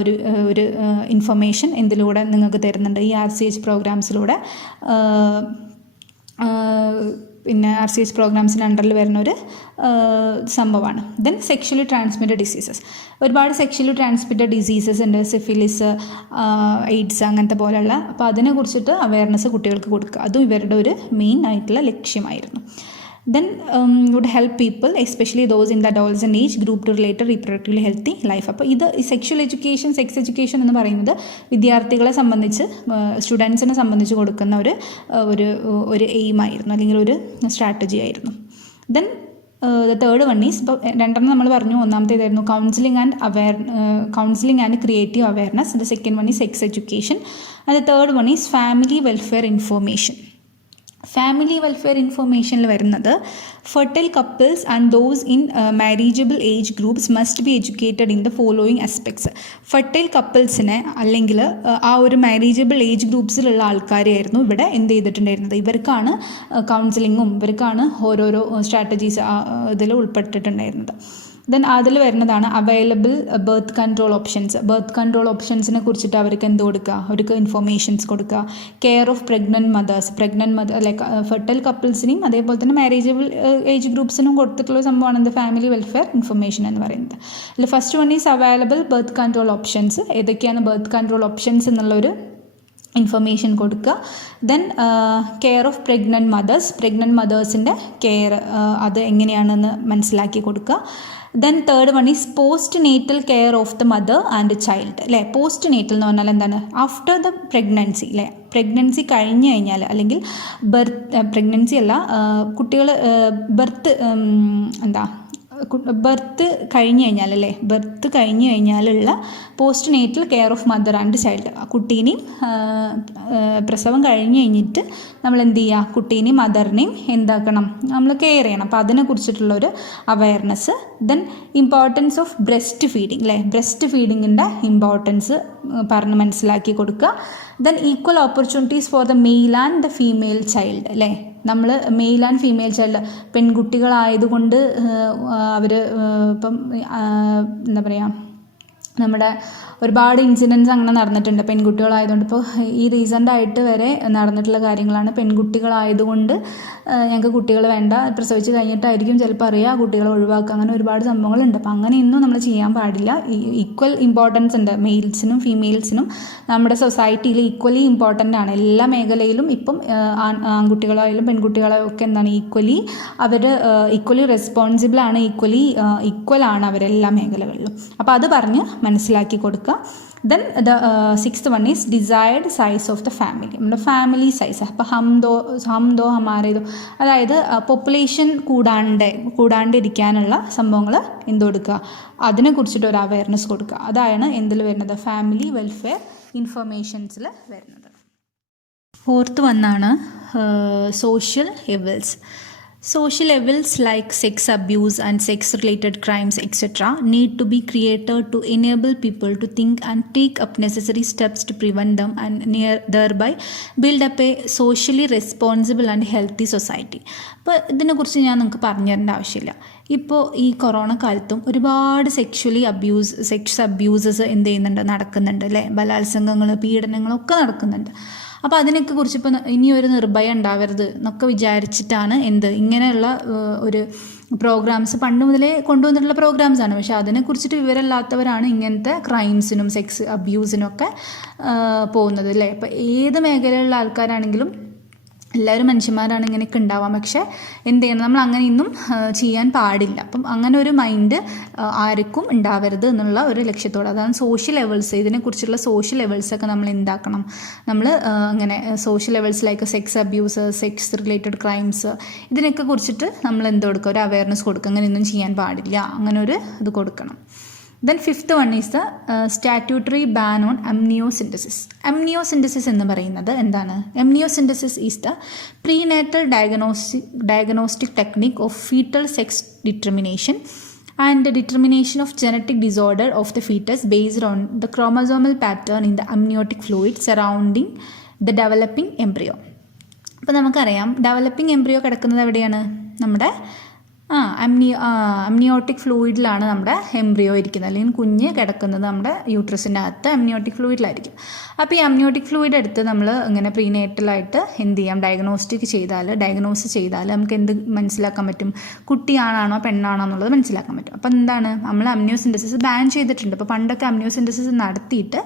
ഒരു ഇൻഫർമേഷൻ എന്തിലൂടെ നിങ്ങൾക്ക് തരുന്നുണ്ട് ഈ RCH പ്രോഗ്രാംസിലൂടെ. പിന്നെ RCH പ്രോഗ്രാംസിന് അണ്ടറിൽ വരുന്നൊരു സംഭവമാണ്. ദെൻ സെക്ഷലി ട്രാൻസ്മിറ്റഡ് ഡിസീസസ്, ഒരുപാട് സെക്ഷലി ട്രാൻസ്മിറ്റഡ് ഡിസീസസ് ഉണ്ട്, സിഫിലിസ്, എയ്ഡ്സ് അങ്ങനത്തെ പോലെയുള്ള. അപ്പോൾ അതിനെക്കുറിച്ചിട്ട് അവയർനെസ് കുട്ടികൾക്ക് കൊടുക്കുക, അതും ഇവരുടെ ഒരു മെയിൻ ആയിട്ടുള്ള ലക്ഷ്യമായിരുന്നു. Then would help people, especially those in the adolescent age group, to relate to reproductively healthy life. അപ്പോൾ ഇത് സെക്സ് എഡ്യൂക്കേഷൻ എന്ന് പറയുന്നത് വിദ്യാർത്ഥികളെ സംബന്ധിച്ച്, സ്റ്റുഡൻസിനെ സംബന്ധിച്ച് കൊടുക്കുന്ന ഒരു എയിമായിരുന്നു, അല്ലെങ്കിൽ ഒരു സ്ട്രാറ്റജി ആയിരുന്നു. Then the third one is, ഇപ്പോൾ രണ്ടെണ്ണം നമ്മൾ പറഞ്ഞു, ഒന്നാമത്തെ ഇതായിരുന്നു counselling and creative awareness. The second one is sex education, and the third one is family welfare information. Family welfare ഇൻഫർമേഷനിൽ വരുന്നത് fertile couples and those in marriageable age groups must be educated in the following aspects. Fertile കപ്പിൾസിനെ അല്ലെങ്കിൽ ആ ഒരു marriageable age ഗ്രൂപ്പ്സിലുള്ള ആൾക്കാരെയായിരുന്നു ഇവിടെ എന്ത് ചെയ്തിട്ടുണ്ടായിരുന്നത്, ഇവർക്കാണ് കൗൺസിലിങ്ങും ഇവർക്കാണ് ഓരോരോ സ്ട്രാറ്റജീസ് ഇതിൽ ഉൾപ്പെട്ടിട്ടുണ്ടായിരുന്നത്. ദെൻ അതിൽ വരുന്നതാണ് available birth control options. Birth control ഓപ്ഷൻസിനെ കുറിച്ചിട്ട് അവർക്ക് എന്ത് കൊടുക്കുക, അവർക്ക് ഇൻഫർമേഷൻസ് കൊടുക്കുക. Care of pregnant mothers, like fertile കപ്പിൾസിനെയും അതേപോലെ തന്നെ മാരേജബിൾ ഏജ് ഗ്രൂപ്പ്സിനും കൊടുത്തിട്ടുള്ള സംഭവമാണ് എന്ത് ഫാമിലി വെൽഫെയർ ഇൻഫർമേഷൻ എന്ന് പറയുന്നത്. അതിൽ first one is available birth control options. ഏതൊക്കെയാണ് ബർത്ത് കൺട്രോൾ ഓപ്ഷൻസ് എന്നുള്ളൊരു ഇൻഫർമേഷൻ കൊടുക്കുക. ദെൻ കെയർ ഓഫ് പ്രഗ്നൻറ്റ് മദേഴ്സിൻ്റെ കെയർ അത് എങ്ങനെയാണെന്ന് മനസ്സിലാക്കി കൊടുക്കുക. Then third one is postnatal care of the mother and child. അല്ലേ, പോസ്റ്റ് നേറ്റൽ എന്ന് പറഞ്ഞാൽ എന്താണ്, ആഫ്റ്റർ ദ പ്രഗ്നൻസി. അല്ലേ, പ്രഗ്നൻസി കഴിഞ്ഞ് കഴിഞ്ഞാൽ അല്ലെങ്കിൽ പ്രഗ്നൻസി അല്ല, കുട്ടികൾ ബർത്ത് കഴിഞ്ഞ് കഴിഞ്ഞാൽ, അല്ലേ, ബർത്ത് കഴിഞ്ഞ് കഴിഞ്ഞാലുള്ള postnatal care of mother and child. കുട്ടീനെയും പ്രസവം കഴിഞ്ഞ് കഴിഞ്ഞിട്ട് നമ്മൾ എന്ത് ചെയ്യുക, കുട്ടീനെയും മദറിനെയും എന്താക്കണം, നമ്മൾ കെയർ ചെയ്യണം. അപ്പോൾ അതിനെ കുറിച്ചിട്ടുള്ളൊരു awareness. Then importance of breast feeding. അല്ലേ, ബ്രസ്റ്റ് ഫീഡിങ്ങിൻ്റെ ഇമ്പോർട്ടൻസ് പറഞ്ഞ് മനസ്സിലാക്കി കൊടുക്കുക. Then equal opportunities for the male and the female child. അല്ലേ, നമ്മൾ മെയിൽ ആൻഡ് ഫീമെയിൽ ചൈൽഡ് പെൺകുട്ടികളായതുകൊണ്ട് അവർ ഇപ്പം എന്താ പറയുക, നമ്മുടെ ഒരുപാട് ഇൻസിഡൻസ് അങ്ങനെ നടന്നിട്ടുണ്ട് പെൺകുട്ടികളായതുകൊണ്ട്. ഇപ്പോൾ ഈ റീസെൻ്റായിട്ട് വരെ നടന്നിട്ടുള്ള കാര്യങ്ങളാണ്. പെൺകുട്ടികളായതുകൊണ്ട് ഞങ്ങൾക്ക് കുട്ടികൾ വേണ്ട, പ്രസവിച്ച് കഴിഞ്ഞിട്ടായിരിക്കും ചിലപ്പോൾ അറിയുക, കുട്ടികളെ ഒഴിവാക്കുക, അങ്ങനെ ഒരുപാട് സംഭവങ്ങളുണ്ട്. അപ്പോൾ അങ്ങനെയൊന്നും നമ്മൾ ചെയ്യാൻ പാടില്ല. ഈക്വൽ ഇമ്പോർട്ടൻസ് ഉണ്ട് മെയിൽസിനും ഫീമെയിൽസിനും. നമ്മുടെ സൊസൈറ്റിയിൽ ഈക്വലി ഇമ്പോർട്ടൻ്റ് ആണ് എല്ലാ മേഖലയിലും. ഇപ്പം ആൺകുട്ടികളായാലും പെൺകുട്ടികളായാലും ഒക്കെ എന്താണ് ഈക്വലി, അവർ ഈക്വലി റെസ്പോൺസിബിൾ ആണ്, ഈക്വലാണ് അവരെല്ലാ മേഖലകളിലും. അപ്പോൾ അത് പറഞ്ഞ് മനസ്സിലാക്കി കൊടുക്കുക. Then the sixth one is desired size of the family. നമ്മുടെ ഫാമിലി സൈസ്. അപ്പോൾ ഹംദോ ഹമാരേതോ, അതായത് പോപ്പുലേഷൻ കൂടാണ്ടിരിക്കാനുള്ള സംഭവങ്ങൾ എന്ത് കൊടുക്കുക, അതിനെക്കുറിച്ചിട്ട് ഒരു അവയർനെസ് കൊടുക്കുക. അതാണ് എന്തിൽ വരുന്നത്, ഫാമിലി വെൽഫെയർ ഇൻഫർമേഷൻസിൽ വരുന്നത്. ഫോർത്ത് വന്നാണ് social evils. Social evils like sex abuse and sex-related crimes, etc., need to be created to enable people to think and take up necessary steps to prevent them and thereby build up a socially responsible and healthy society. അപ്പോൾ ഇതിനെക്കുറിച്ച് ഞാൻ നിങ്ങൾക്ക് പറഞ്ഞു തരേണ്ട ആവശ്യമില്ല. ഇപ്പോൾ ഈ corona കാലത്തും ഒരുപാട് സെക്സ് അബ്യൂസസ് എന്ത് ചെയ്യുന്നുണ്ട്, നടക്കുന്നുണ്ട്. അല്ലേ, ബലാത്സംഗങ്ങൾ, പീഡനങ്ങളൊക്കെ നടക്കുന്നുണ്ട്. അപ്പോൾ അതിനൊക്കെ കുറിച്ച് ഇപ്പോൾ ഇനിയൊരു നിർഭയം ഉണ്ടാവരുത് എന്നൊക്കെ വിചാരിച്ചിട്ടാണ് ഇങ്ങനെയുള്ള ഒരു പ്രോഗ്രാംസ് പണ്ട് മുതലേ കൊണ്ടുവന്നിട്ടുള്ള പ്രോഗ്രാംസാണ്. പക്ഷേ അതിനെക്കുറിച്ചിട്ട് വിവരമില്ലാത്തവരാണ് ഇങ്ങനത്തെ ക്രൈംസിനും സെക്സ് അബ്യൂസിനും ഒക്കെ പോകുന്നത്. അല്ലേ, ഇപ്പോൾ ഏത് മേഖലയിലുള്ള ആൾക്കാരാണെങ്കിലും എല്ലാവരും മനുഷ്യന്മാരാണ്, ഇങ്ങനെയൊക്കെ ഉണ്ടാവാം. പക്ഷേ എന്ത് ചെയ്യണം, നമ്മൾ അങ്ങനെയൊന്നും ചെയ്യാൻ പാടില്ല. അപ്പം അങ്ങനെ ഒരു മൈൻഡ് ആർക്കും ഉണ്ടാവരുത് എന്നുള്ള ഒരു ലക്ഷ്യത്തോടെ, അതാണ് സോഷ്യൽ ലെവൽസ്. ഇതിനെക്കുറിച്ചുള്ള സോഷ്യൽ ലെവൽസൊക്കെ നമ്മൾ എന്താക്കണം, നമ്മൾ അങ്ങനെ social levels like sex abuse, sex related crimes, ഇതിനൊക്കെ കുറിച്ചിട്ട് നമ്മൾ എന്ത് കൊടുക്കുക, ഒരു അവയർനെസ് കൊടുക്കുക. അങ്ങനെയൊന്നും ചെയ്യാൻ പാടില്ല, അങ്ങനെ ഒരു ഇത് കൊടുക്കണം. Then fifth one is the statutory ban on amniocentesis. Amniocentesis എന്ന് പറയുന്നത് എന്താണ്? Amniocentesis is the prenatal diagnostic technique of fetal sex determination and the determination of genetic disorder of the fetus based on the chromosomal pattern in the amniotic fluid surrounding the developing embryo. അപ്പോൾ നമുക്കറിയാം developing embryo കിടക്കുന്നത് എവിടെയാണ്? നമ്മുടെ amniotic ഫ്ലൂയിഡിലാണ് നമ്മുടെ embryo ഇരിക്കുന്നത്, അല്ലെങ്കിൽ കുഞ്ഞ് കിടക്കുന്നത് നമ്മുടെ യൂട്രസിൻ്റെ അകത്ത് അമ്നിയോട്ടിക് ഫ്ലൂയിഡിലായിരിക്കും. അപ്പോൾ ഈ അമ്നിയോട്ടിക് ഫ്ലൂയിഡ് എടുത്ത് നമ്മൾ ഇങ്ങനെ പ്രീനേറ്റലായിട്ട് എന്ത് ചെയ്യാം, ഡയഗ്നോസ് ചെയ്താൽ നമുക്ക് എന്ത് മനസ്സിലാക്കാൻ പറ്റും? കുട്ടിയാണാണോ പെണ്ണാണോ എന്നുള്ളത് മനസ്സിലാക്കാൻ പറ്റും. അപ്പോൾ എന്താണ്, നമ്മൾ അമ്നിയോസിൻറ്റസിസ് ബാൻ ചെയ്തിട്ടുണ്ട്. അപ്പോൾ പണ്ടൊക്കെ അമ്നിയോസിൻറ്റസിസ് നടത്തിയിട്ട്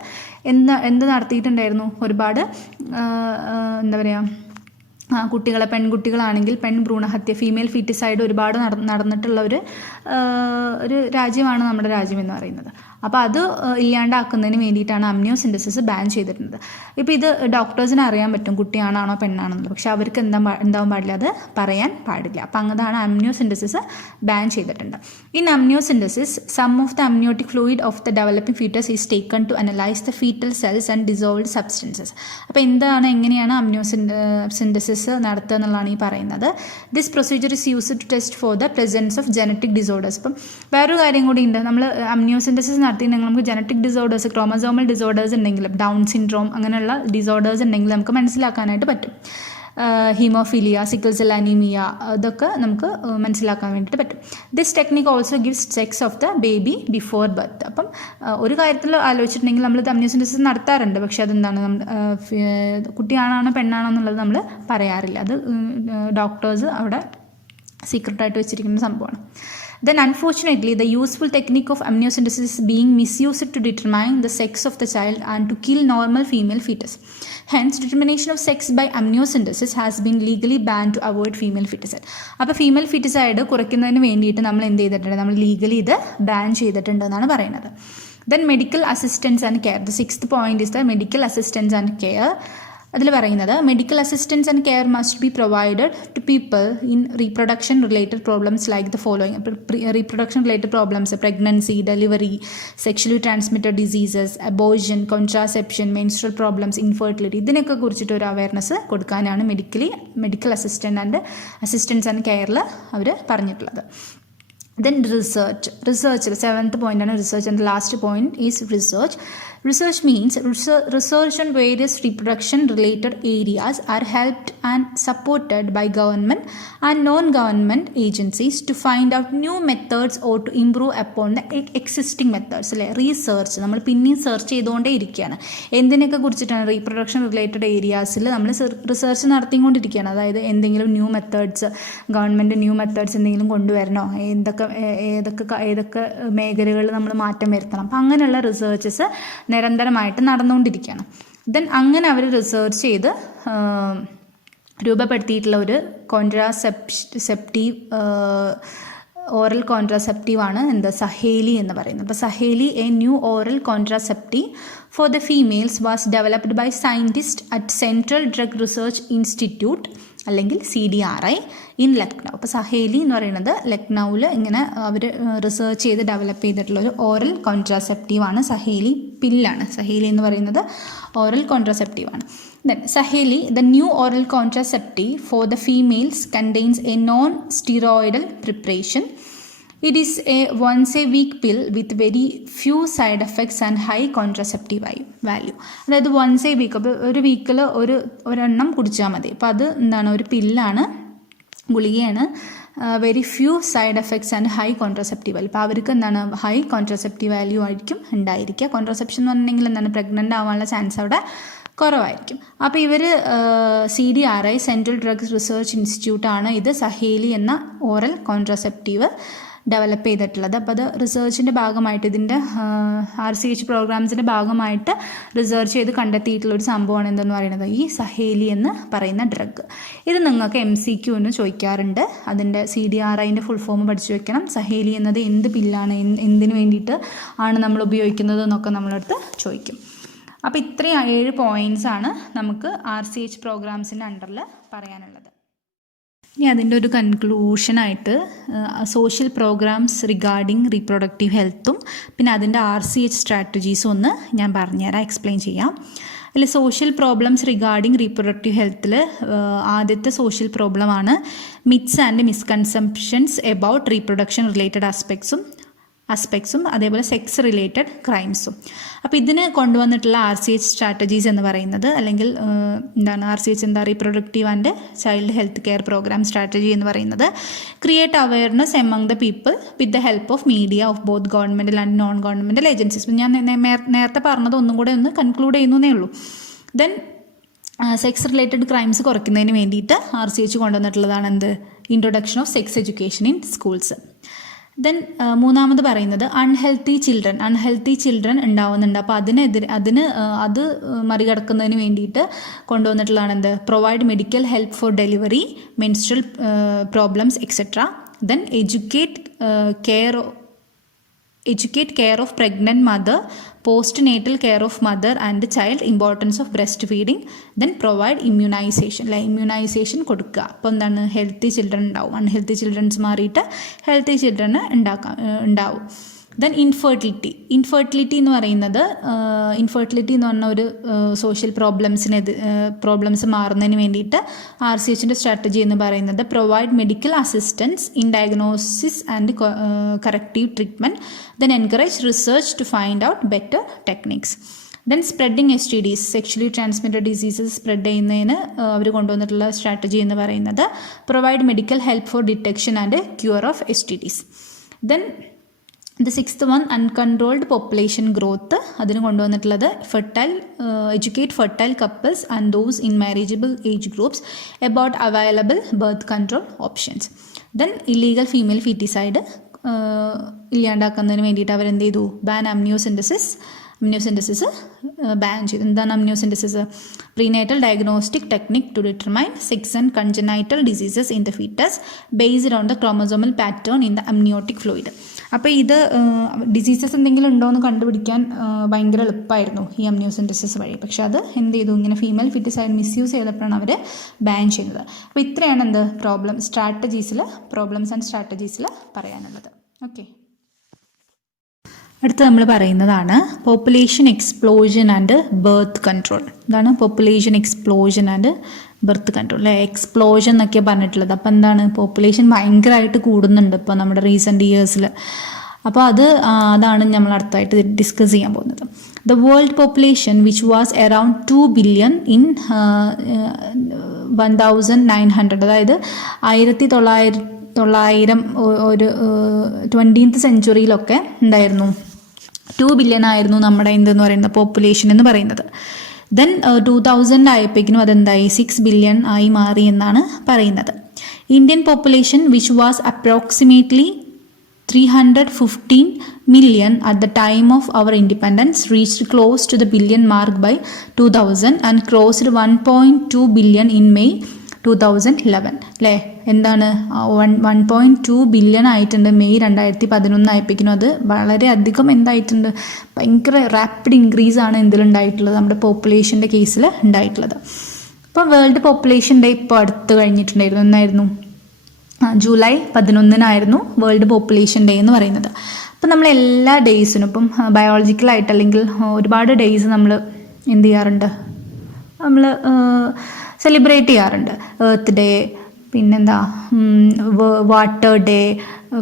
എന്ത് നടത്തിയിട്ടുണ്ടായിരുന്നു? ഒരുപാട് എന്താ പറയുക, പെൺകുട്ടികളാണെങ്കിൽ ഭ്രൂണഹത്യ, ഫീമെയിൽ ഫീറ്റിസൈഡ് ഒരുപാട് നടന്നിട്ടുള്ള ഒരു രാജ്യമാണ് നമ്മുടെ രാജ്യം എന്ന് പറയുന്നത്. അപ്പോൾ അത് ഇല്ലാണ്ടാക്കുന്നതിന് വേണ്ടിയിട്ടാണ് അമ്നിയോസിൻറ്റസിസ് ബാൻ ചെയ്തിട്ടുള്ളത്. ഇപ്പോൾ ഇത് ഡോക്ടേഴ്സിന് അറിയാൻ പറ്റും കുട്ടിയാണാണോ പെണ്ണാണെന്നുള്ളത്, പക്ഷെ അവർക്ക് എന്താവാൻ പാടില്ല, അത് പറയാൻ പാടില്ല. അപ്പം അതാണ് അമ്നിയോസിൻറ്റസിസ് ബാൻ ചെയ്തിട്ടുണ്ട്. In amniocentesis some of the amniotic fluid of the developing foetus is taken to analyse the foetal cells and dissolved substances. അപ്പോൾ എങ്ങനെയാണ് അമ്നിയോസിൻറ്റസിസ് നടത്തുക എന്നുള്ളതാണ് ഈ പറയുന്നത്. This procedure is used to test for the presence of genetic disorders. അപ്പം വേറൊരു കാര്യം കൂടി ഉണ്ട്, നമ്മൾ അമ്നിയോസിൻറ്റസിസ് നടത്തിയിട്ടുണ്ടെങ്കിൽ നമുക്ക് ജനറ്റിക് ഡിസോർഡേഴ്സ്, ക്രോമസോമൽ ഡിസോർഡേഴ്സ് ഉണ്ടെങ്കിൽ, ഡൗൺ സിൻഡ്രോം അങ്ങനെയുള്ള ഡിസോർഡേഴ്സ് ഉണ്ടെങ്കിൽ നമുക്ക് മനസ്സിലാക്കാനായിട്ട് പറ്റും. ഹീമോഫീലിയ, സിക്കിൾ സെൽ അനീമിയ, ഇതൊക്കെ നമുക്ക് മനസ്സിലാക്കാൻ വേണ്ടിയിട്ട് പറ്റും. This technique also gives sex of the baby before birth. അപ്പം ഒരു കാര്യത്തിൽ ആലോചിച്ചിട്ടുണ്ടെങ്കിൽ നമ്മൾ അമ്നിയോസിൻറ്റസിസ് നടത്താറുണ്ട്, പക്ഷെ അതെന്താണ് കുട്ടിയാണാണോ പെണ്ണാണോ എന്നുള്ളത് നമ്മൾ പറയാറില്ല. അത് ഡോക്ടേഴ്സ് അവിടെ സീക്രട്ടായിട്ട് വെച്ചിരിക്കുന്ന സംഭവമാണ്. Then unfortunately the useful technique of amniocentesis is being misused to determine the sex of the child and to kill normal female fetus. Hence determination of sex by amniocentesis has been legally banned to avoid female feticide. അപ്പോൾ female ഫീറ്റിസൈഡ് കുറയ്ക്കുന്നതിന് വേണ്ടിയിട്ട് നമ്മൾ എന്ത് ചെയ്തിട്ടുണ്ട്, നമ്മൾ legally ഇത് ban ചെയ്തിട്ടുണ്ട് എന്നാണ് പറയുന്നത്. Then medical assistance and care. The sixth point is the medical assistance and care. അതിൽ പറയുന്നത് medical assistance and care must be provided to people in reproduction related problems like the following. Reproduction related problems, pregnancy, delivery, sexually transmitted diseases, abortion, contraception, menstrual problems, infertility, ഇതിനൊക്കെ കുറിച്ചിട്ട് ഒരു awareness കൊടുക്കാനാണ് medical assistance and കെയറിൽ അവർ പറഞ്ഞിട്ടുള്ളത്. Then research, the seventh point ആണ് research, and the last point is research. Research means research on various reproduction related areas are helped and supported by government and non-government agencies to find out new methods or to improve upon the existing methods. അല്ലേ, research നമ്മൾ പിന്നെയും search ചെയ്തുകൊണ്ടേ ഇരിക്കുകയാണ്. എന്തിനൊക്കെ കുറിച്ചിട്ടാണ്? Reproduction related ഏരിയാസിൽ നമ്മൾ research നടത്തിക്കൊണ്ടിരിക്കുകയാണ്. അതായത് എന്തെങ്കിലും new methods, government new methods എന്തെങ്കിലും കൊണ്ടുവരണോ, ഏതൊക്കെ മേഖലകളിൽ നമ്മൾ മാറ്റം വരുത്തണം, അപ്പം അങ്ങനെയുള്ള റിസർച്ചസ് നിരന്തരമായിട്ട് നടന്നുകൊണ്ടിരിക്കുകയാണ്. ദെൻ അങ്ങനെ അവർ റിസർച്ച് ചെയ്ത് രൂപപ്പെടുത്തിയിട്ടുള്ള ഒരു ഓറൽ കോൺട്രാസെപ്റ്റീവാണ് സഹേലി എന്ന് പറയുന്നത്. അപ്പോൾ Saheli, a new oral contraceptive for the females was developed by scientist at central drug research institute അല്ലെങ്കിൽ CDRI ഇൻ ലക്നൗ. അപ്പോൾ സഹേലി എന്ന് പറയുന്നത് ലക്നൗവിൽ ഇങ്ങനെ അവർ റിസർച്ച് ചെയ്ത് ഡെവലപ്പ് ചെയ്തിട്ടുള്ള ഒരു ഓറൽ കോൺട്രാസെപ്റ്റീവാണ്. സഹേലി പില്ലാണ്. സഹേലി എന്ന് പറയുന്നത് oral കോൺട്രാസെപ്റ്റീവാണ്. Then Saheli, the new oral contraceptive for the females, contains a non-steroidal preparation. It is a once-a-week pill with very few side effects and high contraceptive value. അതായത് once a week, അപ്പോൾ ഒരു വീക്കിൽ ഒരെണ്ണം കുടിച്ചാൽ മതി. അപ്പോൾ അത് എന്താണ്, ഒരു പില്ലാണ്, ഗുളികയാണ്. Very few side effects and high contraceptive value. അപ്പോൾ അവർക്ക് എന്താണ്, ഹൈ കോൺട്രാസെപ്റ്റീവ് വാല്യൂ ആയിരിക്കും ഉണ്ടായിരിക്കുക. കോൺട്രാസെപ്ഷൻ എന്ന് പറഞ്ഞിട്ടുണ്ടെങ്കിൽ എന്താണ്, പ്രഗ്നൻ്റ് ആവാനുള്ള ചാൻസ് അവിടെ കുറവായിരിക്കും. അപ്പോൾ ഇവർ CDRI സെൻട്രൽ ഡ്രഗ്സ് റിസർച്ച് ഇൻസ്റ്റിറ്റ്യൂട്ടാണ് ഇത് സഹേലി എന്ന ഓറൽ കോൺട്രാസെപ്റ്റീവ് ഡെവലപ്പ് ചെയ്തിട്ടുള്ളത്. അപ്പോൾ അത് റിസർച്ചിൻ്റെ ഭാഗമായിട്ട്, ഇതിൻ്റെ RCH പ്രോഗ്രാംസിൻ്റെ ഭാഗമായിട്ട് റിസർച്ച് ചെയ്ത് കണ്ടെത്തിയിട്ടുള്ള ഒരു സംഭവമാണ് എന്തെന്ന് പറയുന്നത് ഈ സഹേലി എന്ന് പറയുന്ന ഡ്രഗ്. ഇത് നിങ്ങൾക്ക് MCQ എന്ന് ചോദിക്കാറുണ്ട്. അതിൻ്റെ CDRIൻ്റെ ഫുൾ ഫോം പഠിച്ചു വെക്കണം. സഹേലി എന്നത് എന്ത് പില്ലാണ്, എന്തിനു വേണ്ടിയിട്ട് ആണ് നമ്മൾ ഉപയോഗിക്കുന്നത് എന്നൊക്കെ നമ്മളടുത്ത് ചോദിക്കും. അപ്പോൾ ഇത്രയും 7 പോയിൻറ്റ്സാണ് നമുക്ക് RCH പ്രോഗ്രാംസിൻ്റെ അണ്ടറിൽ പറയാനുള്ളത്. ഇനി അതിൻ്റെ ഒരു കൺക്ലൂഷനായിട്ട് സോഷ്യൽ പ്രോഗ്രാംസ് റിഗാർഡിങ് റീപ്രൊഡക്റ്റീവ് ഹെൽത്തും പിന്നെ അതിൻ്റെ RCH സ്ട്രാറ്റജീസും ഒന്ന് ഞാൻ പറഞ്ഞുതരാം, എക്സ്പ്ലെയിൻ ചെയ്യാം. അതിൽ സോഷ്യൽ പ്രോബ്ലംസ് റിഗാർഡിങ് റീപ്രൊഡക്റ്റീവ് ഹെൽത്തിൽ ആദ്യത്തെ സോഷ്യൽ പ്രോബ്ലമാണ് myths and misconceptions about reproduction related ആസ്പെക്ട്സും അതേപോലെ സെക്സ് റിലേറ്റഡ് ക്രൈംസും. അപ്പോൾ ഇതിന് കൊണ്ടുവന്നിട്ടുള്ള RCH സ്ട്രാറ്റജീസ് എന്ന് പറയുന്നത്, അല്ലെങ്കിൽ RCH reproductive and child health care program strategy എന്ന് പറയുന്നത്, create awareness among the people with the help of media of both governmental and non governmental agencies. ഞാൻ നേരത്തെ പറഞ്ഞത് ഒന്നും കൂടെ ഒന്ന് കൺക്ലൂഡ് ചെയ്യുന്നേ ഉള്ളൂ. ദെൻ സെക്സ് റിലേറ്റഡ് ക്രൈംസ് കുറയ്ക്കുന്നതിന് വേണ്ടിയിട്ട് RCH കൊണ്ടുവന്നിട്ടുള്ളതാണ് introduction of sex education in schools. Then മൂന്നാമത് പറയുന്നത് അൺഹെൽത്തി ചിൽഡ്രൻ ഉണ്ടാവുന്നുണ്ട്. അപ്പോൾ അത് മറികടക്കുന്നതിന് വേണ്ടിയിട്ട് കൊണ്ടുവന്നിട്ടുള്ളതാണ് provide medical help for delivery, menstrual problems etcetera. Then educate care educate care of pregnant mother, postnatal care of mother and child, importance of breastfeeding, then provide immunization. Immunization കൊടുക്കുക. അപ്പോൾ എന്താണ്, healthy children ഉണ്ടാവും. Unhealthy childrens മാറിയിട്ട് healthy ചിൽഡ്രന് ഉണ്ടാവും. Then infertility എന്ന് പറയുന്നത്, infertility എന്ന് പറഞ്ഞ ഒരു സോഷ്യൽ പ്രോബ്ലംസ് മാറുന്നതിന് വേണ്ടിയിട്ട് RCHൻ്റെ സ്ട്രാറ്റജി എന്ന് പറയുന്നത് provide medical assistance in diagnosis and corrective treatment, then encourage research to find out better techniques. Then spreading STDs, sexually transmitted diseases spread ചെയ്യുന്നതിന് അവർ കൊണ്ടുവന്നിട്ടുള്ള സ്ട്രാറ്റജി എന്ന് പറയുന്നത് provide medical help for detection and cure of STDs. Then the sixth one, uncontrolled population growth. അതിന് കൊണ്ടുവന്നിട്ടുള്ളത് educate fertile couples and those in marriageable age groups about available birth control options. Then illegal female feticide ഇല്ലാണ്ടാക്കുന്നതിന് വേണ്ടിയിട്ട് അവരെന്ത് ചെയ്തു, ban അമ്നിയോസിൻറ്റസിസ് ban ചെയ്തു. എന്താണ് amniocentesis? Prenatal diagnostic technique to determine sex and congenital diseases in the foetus based on the chromosomal pattern in the amniotic fluid. അപ്പോൾ ഇത് diseases എന്തെങ്കിലും ഉണ്ടോ എന്ന് കണ്ടുപിടിക്കാൻ ഭയങ്കര എളുപ്പമായിരുന്നു ഈ അമ്നിയോസിൻറ്റസിസ് വഴി. പക്ഷെ അത് എന്ത് ചെയ്തു, ഇങ്ങനെ ഫീമെയിൽ ഫിറ്റിസൈഡ് മിസ്യൂസ് ചെയ്തപ്പോഴാണ് അവർ ബാൻ ചെയ്യുന്നത്. അപ്പോൾ ഇത്രയാണ് എന്ത് പ്രോബ്ലംസ് ആൻഡ് സ്ട്രാറ്റജീസിൽ പറയാനുള്ളത്. ഓക്കെ, അടുത്ത് നമ്മൾ പറയുന്നതാണ് population explosion and birth control. ഇതാണ് population explosion and birth control. Explosion എന്നൊക്കെ പറഞ്ഞിട്ടുള്ളത്. അപ്പോൾ എന്താണ്, പോപ്പുലേഷൻ ഭയങ്കരമായിട്ട് കൂടുന്നുണ്ട് ഇപ്പോൾ നമ്മുടെ റീസെൻറ്റ് ഇയേഴ്സിൽ. അപ്പോൾ അതാണ് നമ്മൾ അടുത്തായിട്ട് ഡിസ്കസ് ചെയ്യാൻ പോകുന്നത്. The world population which was around 2 billion in 1900, അതായത് 1900 ഒരു 20th സെഞ്ച്വറിയിലൊക്കെ ഉണ്ടായിരുന്നു 2 ബില്യൺ ആയിരുന്നു നമ്മുടെ എന്തെന്ന് പറയുന്ന പോപ്പുലേഷൻ എന്ന് പറയുന്നത്. ദെൻ 2000 ആയപ്പോഴേക്കും അതെന്തായി, 6 ബില്യൺ ആയി മാറി എന്നാണ് പറയുന്നത്. Indian population which was approximately 315 million at the time of our independence reached close to the billion mark by 2000 and crossed 1.2 billion in May 2011. അല്ലേ, എന്താണ് 1.2 ബില്യൺ ആയിട്ടുണ്ട് മെയ് 2011 ആയപ്പോഴേക്കും. അത് വളരെ അധികം എന്തായിട്ടുണ്ട്, ഭയങ്കര റാപ്പിഡ് ഇൻക്രീസ് ആണ് എന്തിലുണ്ടായിട്ടുള്ളത്, നമ്മുടെ പോപ്പുലേഷൻ്റെ കേസിൽ ഉണ്ടായിട്ടുള്ളത്. ഇപ്പോൾ വേൾഡ് പോപ്പുലേഷൻ ഡേ ഇപ്പോൾ അടുത്ത് കഴിഞ്ഞിട്ടുണ്ടായിരുന്നു. എന്നായിരുന്നു, ജൂലൈ 11 വേൾഡ് പോപ്പുലേഷൻ ഡേ എന്ന് പറയുന്നത്. അപ്പം നമ്മൾ എല്ലാ ഡേയ്സിനും ഇപ്പം ബയോളജിക്കലായിട്ട് അല്ലെങ്കിൽ ഒരുപാട് ഡേയ്സ് നമ്മൾ എന്ത് ചെയ്യാറുണ്ട്, നമ്മൾ സെലിബ്രേറ്റ് ചെയ്യാറുണ്ട്. എർത്ത് ഡേ, പിന്നെന്താ വാട്ടർ ഡേ,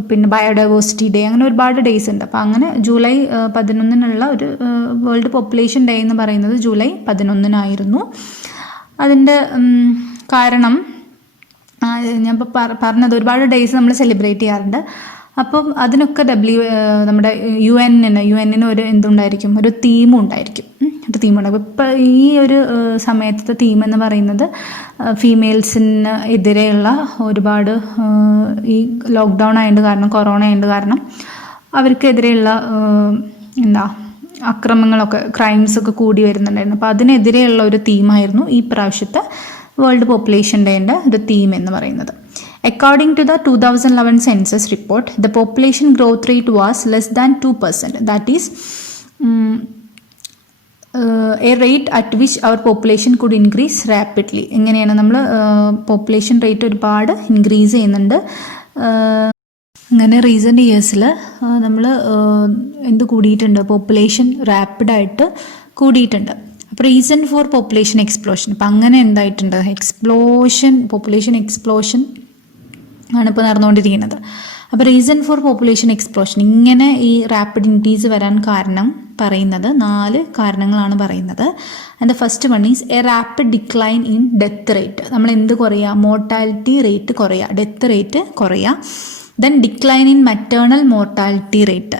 പിന്നെ ബയോഡൈവേഴ്സിറ്റി ഡേ, അങ്ങനെ ഒരുപാട് ഡേയ്സ് ഉണ്ട്. അപ്പോൾ അങ്ങനെ ജൂലൈ 11 ഒരു വേൾഡ് പോപ്പുലേഷൻ ഡേ എന്ന് പറയുന്നത് ജൂലൈ 11 അതിൻ്റെ കാരണം ഞാൻ ഇപ്പോൾ പറഞ്ഞത്, ഒരുപാട് ഡേയ്സ് നമ്മൾ സെലിബ്രേറ്റ് ചെയ്യാറുണ്ട്. അപ്പം അതിനൊക്കെ നമ്മുടെ യു എന്നിന് ഒരു എന്തുണ്ടായിരിക്കും, ഒരു തീമും ഉണ്ടായിരിക്കും. ഒരു തീമുണ്ടാകും. ഇപ്പം ഈ ഒരു സമയത്തെ തീം എന്ന് പറയുന്നത് ഫീമെയിൽസിന് എതിരെയുള്ള ഒരുപാട് ഈ ലോക്ക്ഡൗൺ ആയതുകൊണ്ട് കാരണം, കൊറോണ ആയതുകൊണ്ട് കാരണം അവർക്കെതിരെയുള്ള അക്രമങ്ങളൊക്കെ, ക്രൈംസൊക്കെ കൂടി വരുന്നുണ്ടായിരുന്നു. അപ്പോൾ അതിനെതിരെയുള്ള ഒരു തീമായിരുന്നു ഈ പ്രാവശ്യത്തെ വേൾഡ് പോപ്പുലേഷൻ ഡേൻ്റെ ഒരു തീം എന്ന് പറയുന്നത്. According to the 2011 census report, the population growth rate was less than 2%. That is a rate at which our population could increase rapidly. എങ്ങനെയാണ്, നമ്മൾ പോപ്പുലേഷൻ റേറ്റ് ഒരുപാട് ഇൻക്രീസ് ചെയ്യുന്നുണ്ട്. അങ്ങനെ റീസെൻ്റ് ഇയേഴ്സിൽ നമ്മൾ എന്ത് കൂടിയിട്ടുണ്ട്, പോപ്പുലേഷൻ റാപ്പിഡായിട്ട് കൂടിയിട്ടുണ്ട്. അപ്പോൾ റീസൺ ഫോർ പോപ്പുലേഷൻ എക്സ്പ്ലോഷൻ, അപ്പം അങ്ങനെ എന്തായിട്ടുണ്ട്, പോപ്പുലേഷൻ എക്സ്പ്ലോഷൻ ആണ് ഇപ്പോൾ നടന്നുകൊണ്ടിരിക്കുന്നത്. അപ്പോൾ റീസൺ ഫോർ പോപ്പുലേഷൻ എക്സ്പ്ലോഷൻ, ഇങ്ങനെ ഈ റാപ്പിഡ് ഇൻക്രീസ് വരാൻ കാരണം പറയുന്നത് 4 കാരണങ്ങളാണ് പറയുന്നത്. And the first one is a rapid decline in death rate. നമ്മൾ എന്ത് കുറയുക, മോർട്ടാലിറ്റി റേറ്റ് കുറയുക, ഡെത്ത് റേറ്റ് കുറയുക. Then decline in maternal mortality rate,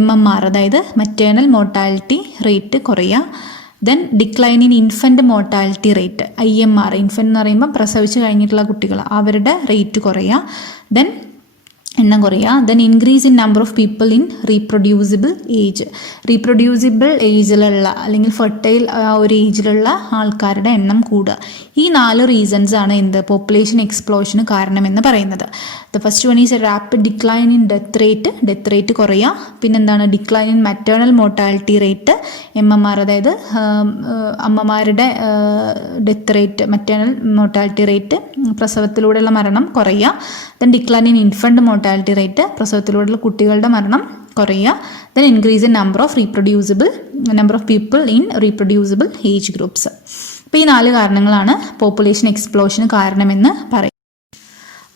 MMR, അതായത് മറ്റേണൽ മോർട്ടാലിറ്റി റേറ്റ് കുറയുക. Then decline in infant mortality rate, IMR, infant എന്ന് പറയുമ്പോൾ പ്രസവിച്ച് കഴിഞ്ഞിട്ടുള്ള കുട്ടികൾ, അവരുടെ റേറ്റ് കുറയുക. ദെൻ എണ്ണം കുറയുക. Then increase in number of people in reproducible age. Reproducible ഏജിലുള്ള അല്ലെങ്കിൽ ഫെർട്ടൈൽ ആ ഒരു ഏജിലുള്ള ആൾക്കാരുടെ എണ്ണം കൂടുക. ഈ 4 റീസൺസ് ആണ് എന്ത് പോപ്പുലേഷൻ എക്സ്പ്ലോഷന് കാരണമെന്ന് പറയുന്നത്. The first one is a rapid decline in death rate കുറയുക. പിന്നെന്താണ് decline in maternal mortality rate, MMR, അതായത് അമ്മമാരുടെ death rate, maternal mortality rate, പ്രസവത്തിലൂടെയുള്ള മരണം കുറയുക. Then decline in infant mortality rate, പ്രസവത്തിലൂടെയുള്ള കുട്ടികളുടെ മരണം കുറയുക. Then increase in number of people in reproducible age groups. അപ്പോൾ ഈ 4 കാരണങ്ങളാണ് പോപ്പുലേഷൻ എക്സ്പ്ലോഷന് കാരണമെന്ന് പറയും.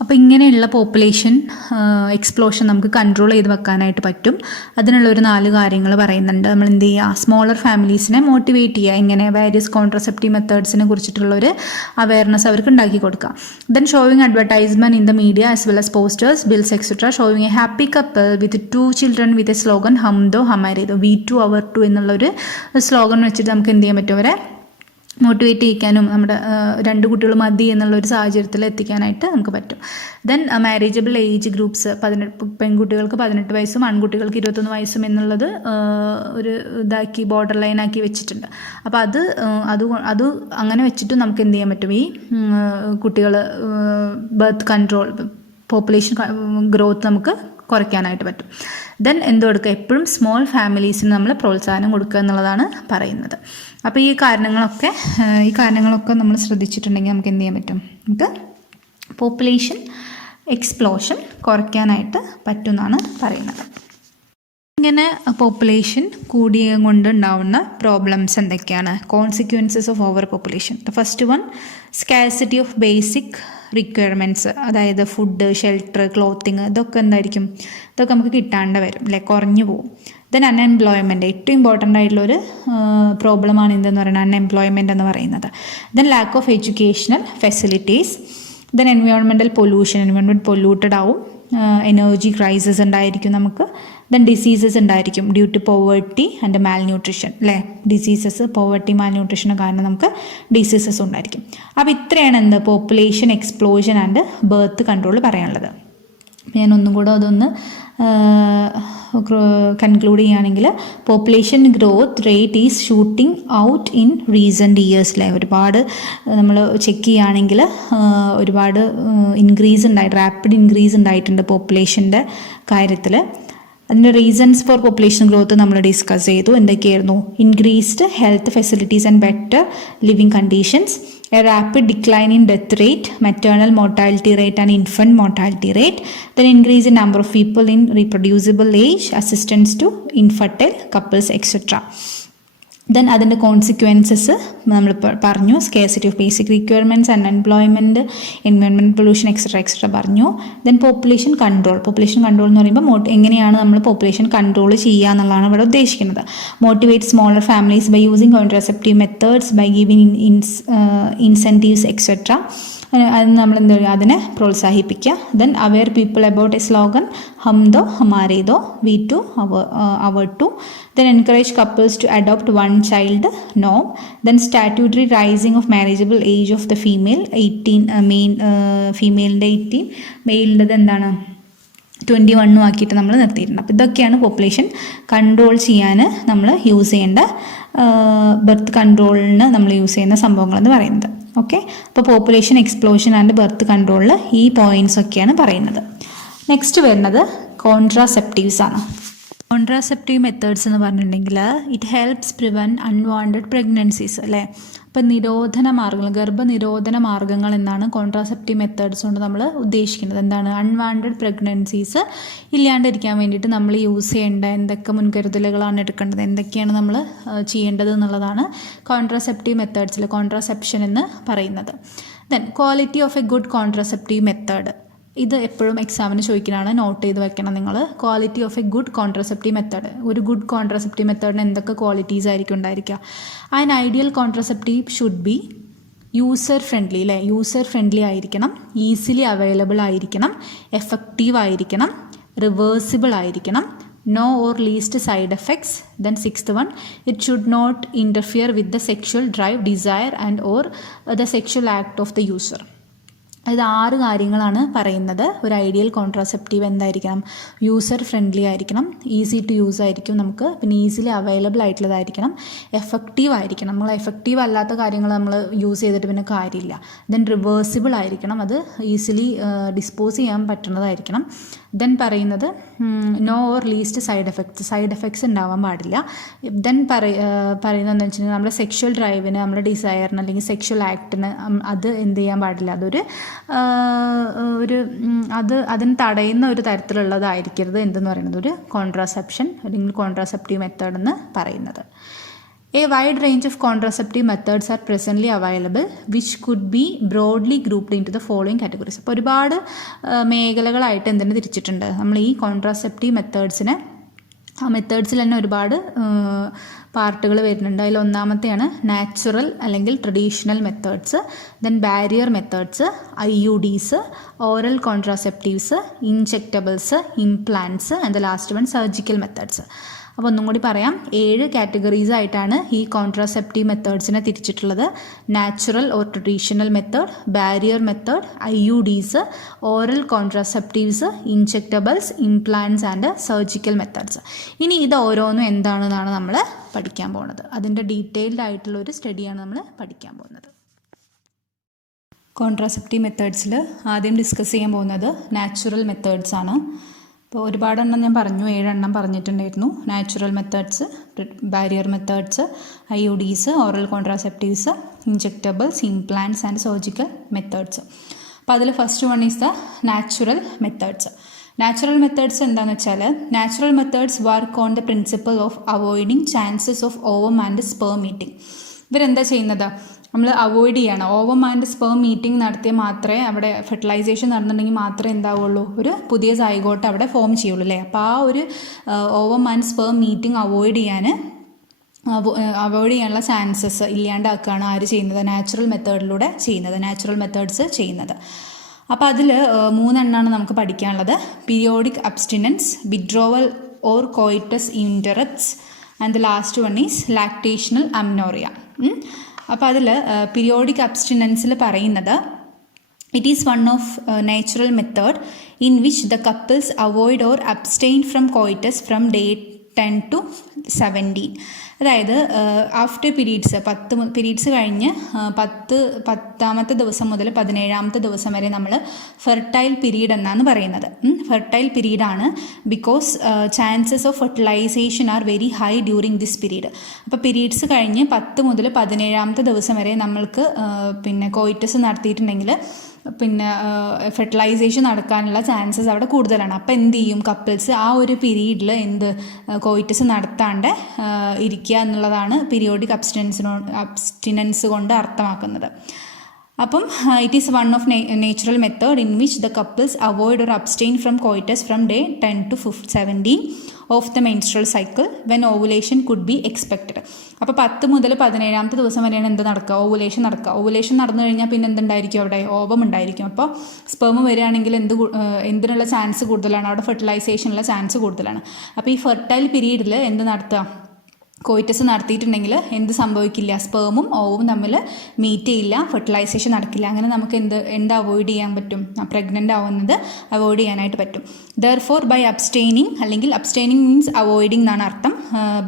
അപ്പോൾ ഇങ്ങനെയുള്ള പോപ്പുലേഷൻ എക്സ്പ്ലോഷൻ നമുക്ക് കൺട്രോൾ ചെയ്ത് വെക്കാനായിട്ട് പറ്റും. അതിനുള്ളൊരു 4 കാര്യങ്ങൾ പറയുന്നുണ്ട്. നമ്മൾ എന്ത് ചെയ്യുക, സ്മോളർ ഫാമിലീസിനെ മോട്ടിവേറ്റ് ചെയ്യുക, ഇങ്ങനെ വേരിയസ് കോൺട്രസെപ്റ്റീവ് മെത്തേഡ്സിനെ കുറിച്ചിട്ടുള്ളൊരു അവയർനെസ് അവർക്ക് ഉണ്ടാക്കി കൊടുക്കുക. Then showing advertisement in the media as well as posters, bills etcetera showing a happy couple with 2 children with a slogan ഹം ദോ ഹമാരേ ദോ, വി ടു അവർ ടു എന്നുള്ളൊരു സ്ലോഗൻ വെച്ചിട്ട് നമുക്ക് എന്ത് ചെയ്യാൻ പറ്റും, അവരെ മോട്ടിവേറ്റ് ചെയ്യിക്കാനും നമ്മുടെ 2 കുട്ടികൾ മതി എന്നുള്ളൊരു സാഹചര്യത്തിൽ എത്തിക്കാനായിട്ട് നമുക്ക് പറ്റും. ദെൻ മാരേജബിൾ ഏജ് ഗ്രൂപ്പ്സ്, പെൺകുട്ടികൾക്ക് 18 വയസ്സും ആൺകുട്ടികൾക്ക് 21 വയസ്സും എന്നുള്ളത് ഒരു ഇതാക്കി ബോർഡർ ലൈനാക്കി വെച്ചിട്ടുണ്ട്. അപ്പോൾ അത് അങ്ങനെ വെച്ചിട്ട് നമുക്ക് എന്ത് ചെയ്യാൻ പറ്റും, ഈ കുട്ടികൾ ബർത്ത് കൺട്രോൾ, പോപ്പുലേഷൻ ഗ്രോത്ത് നമുക്ക് കുറയ്ക്കാനായിട്ട് പറ്റും. ദെൻ എന്ത് കൊടുക്കുക, എപ്പോഴും സ്മോൾ ഫാമിലീസിന് നമ്മൾ പ്രോത്സാഹനം കൊടുക്കുക എന്നുള്ളതാണ് പറയുന്നത്. അപ്പോൾ ഈ കാരണങ്ങളൊക്കെ നമ്മൾ ശ്രദ്ധിച്ചിട്ടുണ്ടെങ്കിൽ നമുക്ക് എന്ത് ചെയ്യാൻ പറ്റും, നമുക്ക് പോപ്പുലേഷൻ എക്സ്പ്ലോഷൻ കുറയ്ക്കാനായിട്ട് പറ്റുമെന്നാണ് പറയുന്നത്. ഇങ്ങനെ പോപ്പുലേഷൻ കൂടിയ കൊണ്ട് ഉണ്ടാവുന്ന പ്രോബ്ലംസ് എന്തൊക്കെയാണ്, consequences of over population. The first one, scarcity of basic requirements, അതായത് ഫുഡ്, ഷെൽട്ടർ, ക്ലോത്തിങ്, ഇതൊക്കെ നമുക്ക് കിട്ടാണ്ട് വരും, അല്ലെ, കുറഞ്ഞു പോകും. ദെൻ അൺഎംപ്ലോയ്മെൻറ്റ്, ഏറ്റവും ഇമ്പോർട്ടൻ്റ് ആയിട്ടുള്ളൊരു പ്രോബ്ലമാണ് എന്തെന്ന് പറയുന്നത്, അൺഎംപ്ലോയ്മെൻറ്റ് എന്ന് പറയുന്നത്. Then lack of educational facilities. Then environmental pollution, environment polluted ആവും. എനർജി ക്രൈസിസ് ഉണ്ടായിരിക്കും നമുക്ക്. ദെൻ ഡിസീസസ് ഉണ്ടായിരിക്കും due to poverty and malnutrition, അല്ലേ, ഡിസീസസ്, പോവേർട്ടി, മാൽന്യൂട്രീഷന് കാരണം നമുക്ക് ഡിസീസസ് ഉണ്ടായിരിക്കും. അപ്പോൾ ഇത്രയാണ് population explosion and birth control പറയാനുള്ളത്. ഞാൻ ഒന്നും കൂടെ അതൊന്ന് കൺക്ലൂഡ് ചെയ്യുകയാണെങ്കിൽ, population growth rate is shooting out in recent ഇയേഴ്സിലെ ഒരുപാട് നമ്മൾ ചെക്ക് ചെയ്യുകയാണെങ്കിൽ ഒരുപാട് റാപ്പിഡ് ഇൻക്രീസ് ഉണ്ടായിട്ടുണ്ട് പോപ്പുലേഷൻ്റെ കാര്യത്തിൽ. അതിൻ്റെ റീസൺസ് ഫോർ പോപ്പുലേഷൻ ഗ്രോത്ത് നമ്മൾ ഡിസ്കസ് ചെയ്തു. എന്തൊക്കെയായിരുന്നു, increased health facilities and better living conditions, a rapid decline in death rate, maternal mortality rate and infant mortality rate, then increase in number of people in reproducible age, assistance to infertile couples, etc. Then അതിൻ്റെ consequences നമ്മൾ പറഞ്ഞു, scarcity of basic requirements, unemployment, environment pollution, etcetera പറഞ്ഞു. Then population control എന്ന് പറയുമ്പോൾ എങ്ങനെയാണ് നമ്മൾ population control ചെയ്യുക എന്നുള്ളതാണ് ഇവിടെ ഉദ്ദേശിക്കുന്നത്. Motivate smaller families by using contraceptive methods, by giving incentives, etcetera. അത് നമ്മൾ എന്ത് ചെയ്യുക, അതിനെ പ്രോത്സാഹിപ്പിക്കുക. Then aware people about a slogan ഹം ദോ ഹമാരേ ദോ, we two our two. Then encourage couples to adopt one child norm. Then statutory rising of marriageable age of the female, 18 ഫീമെയിലിൻ്റെ 18, മെയിലിൻ്റെ എന്താണ് 21 ആക്കിയിട്ട് നമ്മൾ നിർത്തിയിട്ടുണ്ട്. അപ്പോൾ ഇതൊക്കെയാണ് പോപ്പുലേഷൻ കൺട്രോൾ ചെയ്യാൻ നമ്മൾ യൂസ് ചെയ്യേണ്ട, ബർത്ത് കൺട്രോളിന് നമ്മൾ യൂസ് ചെയ്യുന്ന സംഭവങ്ങളെന്ന് പറയുന്നത്. ഓക്കെ, അപ്പോൾ പോപ്പുലേഷൻ എക്സ്പ്ലോഷൻ ആൻഡ് ബർത്ത് കൺട്രോളിൽ ഈ പോയിൻറ്റ്സ് ഒക്കെയാണ് പറയുന്നത്. നെക്സ്റ്റ് വരുന്നത് കോൺട്രാസെപ്റ്റീവ്സ് ആണ്. കോൺട്രാസെപ്റ്റീവ് മെത്തേഡ്സ് എന്ന് പറഞ്ഞിട്ടുണ്ടെങ്കിൽ it helps prevent unwanted pregnancies, അല്ലേ. അപ്പം ഗർഭനിരോധന മാർഗ്ഗങ്ങൾ എന്നാണ് കോൺട്രാസെപ്റ്റീവ് മെത്തേഡ്സ് കൊണ്ട് നമ്മൾ ഉദ്ദേശിക്കുന്നത്. എന്താണ്, അൺവാണ്ടഡ് പ്രഗ്നൻസീസ് ഇല്ലാണ്ടിരിക്കാൻ വേണ്ടിയിട്ട് നമ്മൾ യൂസ് ചെയ്യേണ്ട എന്തൊക്കെ മുൻകരുതലുകളാണ് എടുക്കേണ്ടത്, എന്തൊക്കെയാണ് നമ്മൾ ചെയ്യേണ്ടത് എന്നുള്ളതാണ് കോൺട്രാസെപ്റ്റീവ് മെത്തേഡ്സിൽ കോൺട്രാസെപ്ഷൻ എന്ന് പറയുന്നത്. Then quality of a good contraceptive method, ഇത് എപ്പോഴും എക്സാമിന് ചോദിക്കുന്നതാണ്, നോട്ട് ചെയ്ത് വെക്കണം നിങ്ങൾ. Quality of a good contraceptive method, ഒരു ഗുഡ് കോൺട്രസെപ്റ്റീവ് മെത്തേഡിന് എന്തൊക്കെ ക്വാളിറ്റീസ് ആയിരിക്കും ഉണ്ടായിരിക്കുക. An ideal contraceptive should be user friendly, അല്ലേ, യൂസർ ഫ്രണ്ട്ലി ആയിരിക്കണം, ഈസിലി അവൈലബിൾ ആയിരിക്കണം, എഫക്റ്റീവ് ആയിരിക്കണം, റിവേഴ്സിബിൾ ആയിരിക്കണം, no or least side effects. Then 6th one, it should not interfere with the sexual drive, desire and or the sexual act of the user. ഇത് 6 കാര്യങ്ങളാണ് പറയുന്നത്. ഒരു ideal contraceptive എന്തായിരിക്കണം? User friendly ആയിരിക്കണം, easy to use ആയിരിക്കും നമുക്ക്, പിന്നെ easily available ആയിട്ടുള്ളതായിരിക്കണം, effective ആയിരിക്കണം. നമ്മൾ എഫക്റ്റീവ് അല്ലാത്ത കാര്യങ്ങൾ നമ്മൾ യൂസ് ചെയ്തിട്ട് പിന്നെ കാര്യമില്ല. ദെൻ റിവേഴ്സിബിൾ ആയിരിക്കണം, അത് ഈസിലി ഡിസ്പോസ് ചെയ്യാൻ പറ്റുന്നതായിരിക്കണം. ദെൻ പറയുന്നത് no or least side effects ഉണ്ടാവാൻ പാടില്ല. ദെൻ പറയുന്നതെന്ന് വെച്ചിട്ടുണ്ടെങ്കിൽ നമ്മുടെ സെക്ഷൽ ഡ്രൈവിന്, നമ്മുടെ ഡിസയറിന് അല്ലെങ്കിൽ സെക്ഷൽ ആക്ടിന് അത് എന്ത് ചെയ്യാൻ പാടില്ല, അതിന് തടയുന്ന ഒരു തരത്തിലുള്ളതായിരിക്കരുത് എന്തെന്ന് പറയുന്നത് ഒരു കോൺട്രാസെപ്ഷൻ അല്ലെങ്കിൽ കോൺട്രാസെപ്റ്റീവ് മെത്തേഡ് എന്ന് പറയുന്നത്. A wide range of contraceptive methods are presently available which could be broadly grouped into the following categories. അപ്പോൾ ഒരുപാട് മേഖലകളായിട്ട് എന്തിനു തിരിച്ചിട്ടുണ്ട് നമ്മൾ ഈ കോൺട്രാസെപ്റ്റീവ് മെത്തേഡ്സിനെ. ആ മെത്തേഡ്സിൽ തന്നെ ഒരുപാട് പാർട്ടുകൾ വരുന്നുണ്ട്. അതിൽ ഒന്നാമത്തെയാണ് നാച്ചുറൽ അല്ലെങ്കിൽ traditional methods, then barrier methods, IUDs, oral contraceptives, injectables, implants and the last one surgical methods. അപ്പോൾ ഒന്നും കൂടി പറയാം, 7 കാറ്റഗറീസ് ആയിട്ടാണ് ഈ കോൺട്രാസെപ്റ്റീവ് മെത്തേഡ്സിനെ തിരിച്ചിട്ടുള്ളത്. Natural or traditional method, barrier method, IUDs, oral contraceptives, injectables, implants and surgical methods. ഇനി ഇത് ഓരോന്നും എന്താണെന്നാണ് നമ്മൾ പഠിക്കാൻ പോകുന്നത്. അതിൻ്റെ ഡീറ്റെയിൽഡ് ആയിട്ടുള്ള ഒരു സ്റ്റഡിയാണ് നമ്മൾ പഠിക്കാൻ പോകുന്നത്. കോൺട്രാസെപ്റ്റീവ് മെത്തേഡ്സിൽ ആദ്യം ഡിസ്കസ് ചെയ്യാൻ പോകുന്നത് നാച്ചുറൽ മെത്തേഡ്സ് ആണ്. അപ്പോൾ ഒരുപാടെണ്ണം ഞാൻ പറഞ്ഞു, 7 എണ്ണം പറഞ്ഞിട്ടുണ്ടായിരുന്നു. Natural methods, barrier methods, IUDs, oral contraceptives, injectables, implants and surgical methods. അപ്പോൾ അതിൽ first one is the natural methods. Natural methods എന്താണെന്ന് വെച്ചാൽ, natural methods work on the principle of avoiding chances of ovum and sperm meeting. ഇവരെന്താ ചെയ്യുന്നത്? നമ്മൾ avoid ചെയ്യണം. Ovum and sperm meeting നടത്തിയാൽ മാത്രമേ അവിടെ ഫെർട്ടിലൈസേഷൻ നടന്നിട്ടുണ്ടെങ്കിൽ മാത്രമേ എന്താവുള്ളൂ, ഒരു പുതിയ സൈഗോട്ട് അവിടെ ഫോം ചെയ്യുള്ളൂ അല്ലേ. അപ്പോൾ ആ ഒരു ovum and sperm meeting avoid ചെയ്യാനുള്ള ചാൻസസ് ഇല്ലാണ്ടാക്കുകയാണ് ആര് ചെയ്യുന്നത്? നാച്ചുറൽ മെത്തേഡിലൂടെ ചെയ്യുന്നത്, നാച്ചുറൽ മെത്തേഡ്സ് ചെയ്യുന്നത്. അപ്പോൾ അതിൽ 3 എണ്ണമാണ് നമുക്ക് പഠിക്കാനുള്ളത്. Periodic abstinence, withdrawal or coitus interrupts and the last one is lactational amenorrhoea. അപ്പോൾ അതിൽ പീരിയോഡിക് അബ്സ്റ്റിനൻസിൽ പറയുന്നത്, it is one of natural method in which the couples avoid or abstain from coitus from day 10 to 17. അതായത് after periods കഴിഞ്ഞ് 10ാമത്തെ ദിവസം മുതൽ 17ാമത്തെ ദിവസം വരെ നമ്മൾ ഫെർട്ടൈൽ പീരീഡ് എന്നാണ് പറയുന്നത്. ഫെർട്ടൈൽ പീരീഡാണ് because chances of fertilisation are very high during this period. അപ്പോൾ പീരീഡ്സ് കഴിഞ്ഞ് 10 മുതൽ 17ാമത്തെ ദിവസം വരെ നമ്മൾക്ക് കോയിറ്റസ് നടത്തിയിട്ടുണ്ടെങ്കിൽ ഫെർട്ടിലൈസേഷൻ നടക്കാനുള്ള ചാൻസസ് അവിടെ കൂടുതലാണ്. അപ്പോൾ എന്ത് ചെയ്യും? കപ്പിൾസ് ആ ഒരു പീരീഡിൽ കോയിറ്റസ് നടത്താണ്ട് ഇരിക്കുക എന്നുള്ളതാണ് പീരിയോഡിക് അബ്സ്റ്റിനൻസ് കൊണ്ട് അർത്ഥമാക്കുന്നത്. അപ്പം it is one of natural method in which the couples avoid or abstain from coitus from day 10 to 17 of the menstrual cycle when ovulation could be expected. അപ്പോൾ 10 മുതൽ 17ാമത്തെ ദിവസം വരെയാണ് എന്ത് നടക്കുക? ഓവുലേഷൻ നടക്കുക. ഓവുലേഷൻ നടന്നു കഴിഞ്ഞാൽ പിന്നെ എന്തുണ്ടായിരിക്കും? അവിടെ ഓവം ഉണ്ടായിരിക്കും. അപ്പോൾ സ്പെർം വരികയാണെങ്കിൽ എന്തിനുള്ള ചാൻസ് കൂടുതലാണ്? അവിടെ ഫെർട്ടിലൈസേഷനുള്ള ചാൻസ് കൂടുതലാണ്. അപ്പോൾ ഈ ഫെർട്ടൈൽ പീരീഡിൽ എന്ത് നടത്തുക? കോയിറ്റസ് നടത്തിയിട്ടുണ്ടെങ്കിൽ എന്ത് സംഭവിക്കില്ല? സ്പേമും ഓവും തമ്മിൽ മീറ്റ് ചെയ്യില്ല, ഫെർട്ടിലൈസേഷൻ നടക്കില്ല. അങ്ങനെ നമുക്ക് എന്ത് അവോയ്ഡ് ചെയ്യാൻ പറ്റും? പ്രഗ്നൻ്റ് ആവുന്നത് അവോയ്ഡ് ചെയ്യാനായിട്ട് പറ്റും. ദെർഫോർ ബൈ അബ്സ്റ്റെയിനിങ്, അല്ലെങ്കിൽ അബ്സ്റ്റെയിനിങ് മീൻസ് അവോയ്ഡിങ് എന്നാണ് അർത്ഥം.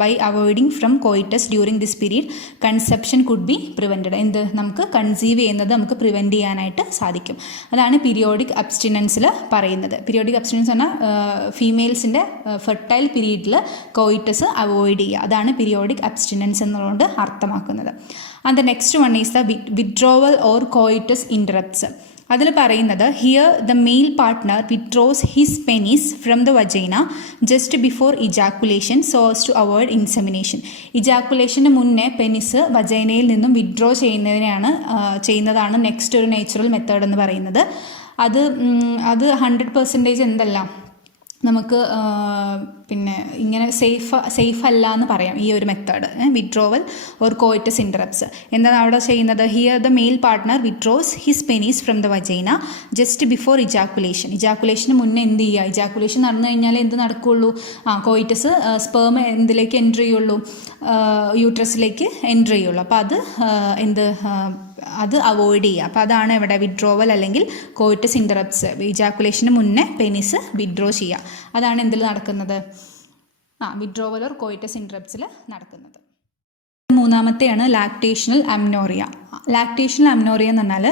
By avoiding from coitus during this period conception could be prevented. നമുക്ക് കൺസീവ് ചെയ്യുന്നത് നമുക്ക് പ്രിവെൻറ്റ് ചെയ്യാനായിട്ട് സാധിക്കും. അതാണ് പീരിയോഡിക് അബ്സ്റ്റിനൻസിൽ പറയുന്നത്. പീരിയോഡിക് അബ്സ്റ്റിനൻസ് പറഞ്ഞാൽ ഫീമെയിൽസിൻ്റെ ഫെർട്ടൈൽ പീരീഡിൽ കോയിറ്റസ് അവോയ്ഡ് ചെയ്യുക. അതാണ് പീരിയോഡിക് അബ്സ്റ്റിനൻസ് എന്നുകൊണ്ട് അർത്ഥമാക്കുന്നത്. And the next one is the withdrawal or coitus interrupts. അതിൽ പറയുന്നത്, here the male partner withdraws his penis from the vagina just before ejaculation so as to avoid insemination. ഇജാക്കുലേഷന് മുന്നേ penis വജൈനയിൽ നിന്നും withdraw ചെയ്യുന്നതാണ് next ഒരു natural method എന്ന് പറയുന്നത്. അത് 100% എന്തല്ല, നമുക്ക് ഇങ്ങനെ സേഫ് അല്ല എന്ന് പറയാം ഈ ഒരു method. Withdrawal or coitus interrupts എന്താണ് അവിടെ ചെയ്യുന്നത്? Here the male partner withdraws his penis from the vagina just before ejaculation. ഇജാക്കുലേഷന് മുന്നേ എന്ത് ചെയ്യുക? ഇജാക്കുലേഷൻ നടന്നു കഴിഞ്ഞാൽ എന്ത് നടക്കുകയുള്ളൂ? കോയിറ്റസ് സ്പേം എന്തിലേക്ക് എൻ്റർ ചെയ്യുള്ളൂ? യൂട്രസിലേക്ക് എൻ്റർ ചെയ്യുള്ളൂ. അപ്പോൾ അത് അത് അവോയ്ഡ് ചെയ്യുക. അപ്പോൾ അതാണ് ഇവിടെ വിഡ്രോവൽ അല്ലെങ്കിൽ കോയിറ്റസ് ഇൻറ്ററപ്റ്റ്സ്. ഇജാക്കുലേഷന് മുന്നേ പെനിസ് വിഡ്രോ ചെയ്യുക. അതാണ് എന്തിൽ നടക്കുന്നത്? വിഡ്രോവൽ ഓർ കോയിറ്റസ് ഇൻറ്ററപ്റ്റ്സിൽ നടക്കുന്നത്. മൂന്നാമത്തെയാണ് ലാക്ടേഷണൽ അമ്നോറിയ. ലാക്ടേഷണൽ അമ്നോറിയ എന്ന് പറഞ്ഞാൽ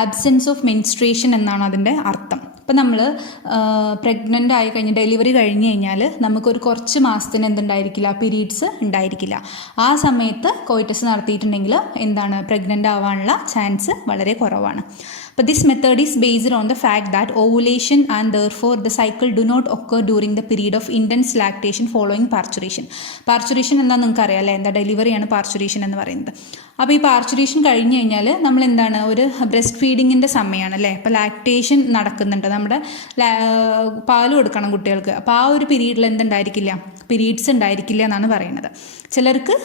ആബ്സെൻസ് ഓഫ് മെൻസ്ട്രേഷൻ എന്നാണ് അതിൻ്റെ അർത്ഥം. ഇപ്പം നമ്മൾ പ്രഗ്നൻ്റ് ആയി കഴിഞ്ഞ് ഡെലിവറി കഴിഞ്ഞ് കഴിഞ്ഞാൽ നമുക്കൊരു കുറച്ച് മാസത്തിന് എന്തുണ്ടായിരിക്കില്ല, പീരീഡ്സ് ഉണ്ടായിരിക്കില്ല. ആ സമയത്ത് കോയിറ്റസ് നടത്തിയിട്ടുണ്ടെങ്കിൽ എന്താണ്, പ്രഗ്നൻ്റ് ആവാനുള്ള ചാൻസ് വളരെ കുറവാണ്. But this method is based on the fact that ovulation and therefore the cycle do not occur during the period of intense lactation following parturition. Parturition എന്താണെന്ന് നിങ്ങൾക്ക് അറിയാം അല്ലേ? എന്താ ഡെലിവറിയാണ് പാർച്ചുറേഷൻ എന്ന് പറയുന്നത്. അപ്പോൾ ഈ പാർച്ചുറേഷൻ കഴിഞ്ഞ് കഴിഞ്ഞാൽ നമ്മൾ എന്താണ്, ഒരു ബ്രസ്റ്റ് ഫീഡിങ്ങിൻ്റെ സമയമാണ് അല്ലേ? അപ്പോൾ ലാക്ടേഷൻ നടക്കുന്നുണ്ട്, നമ്മുടെ പാല് കൊടുക്കണം കുട്ടികൾക്ക്. അപ്പോൾ ആ ഒരു പീരീഡിൽ എന്തുണ്ടായിരിക്കില്ല, പീരീഡ്സ് ഉണ്ടായിരിക്കില്ല എന്നാണ് പറയുന്നത്. ചിലർക്ക്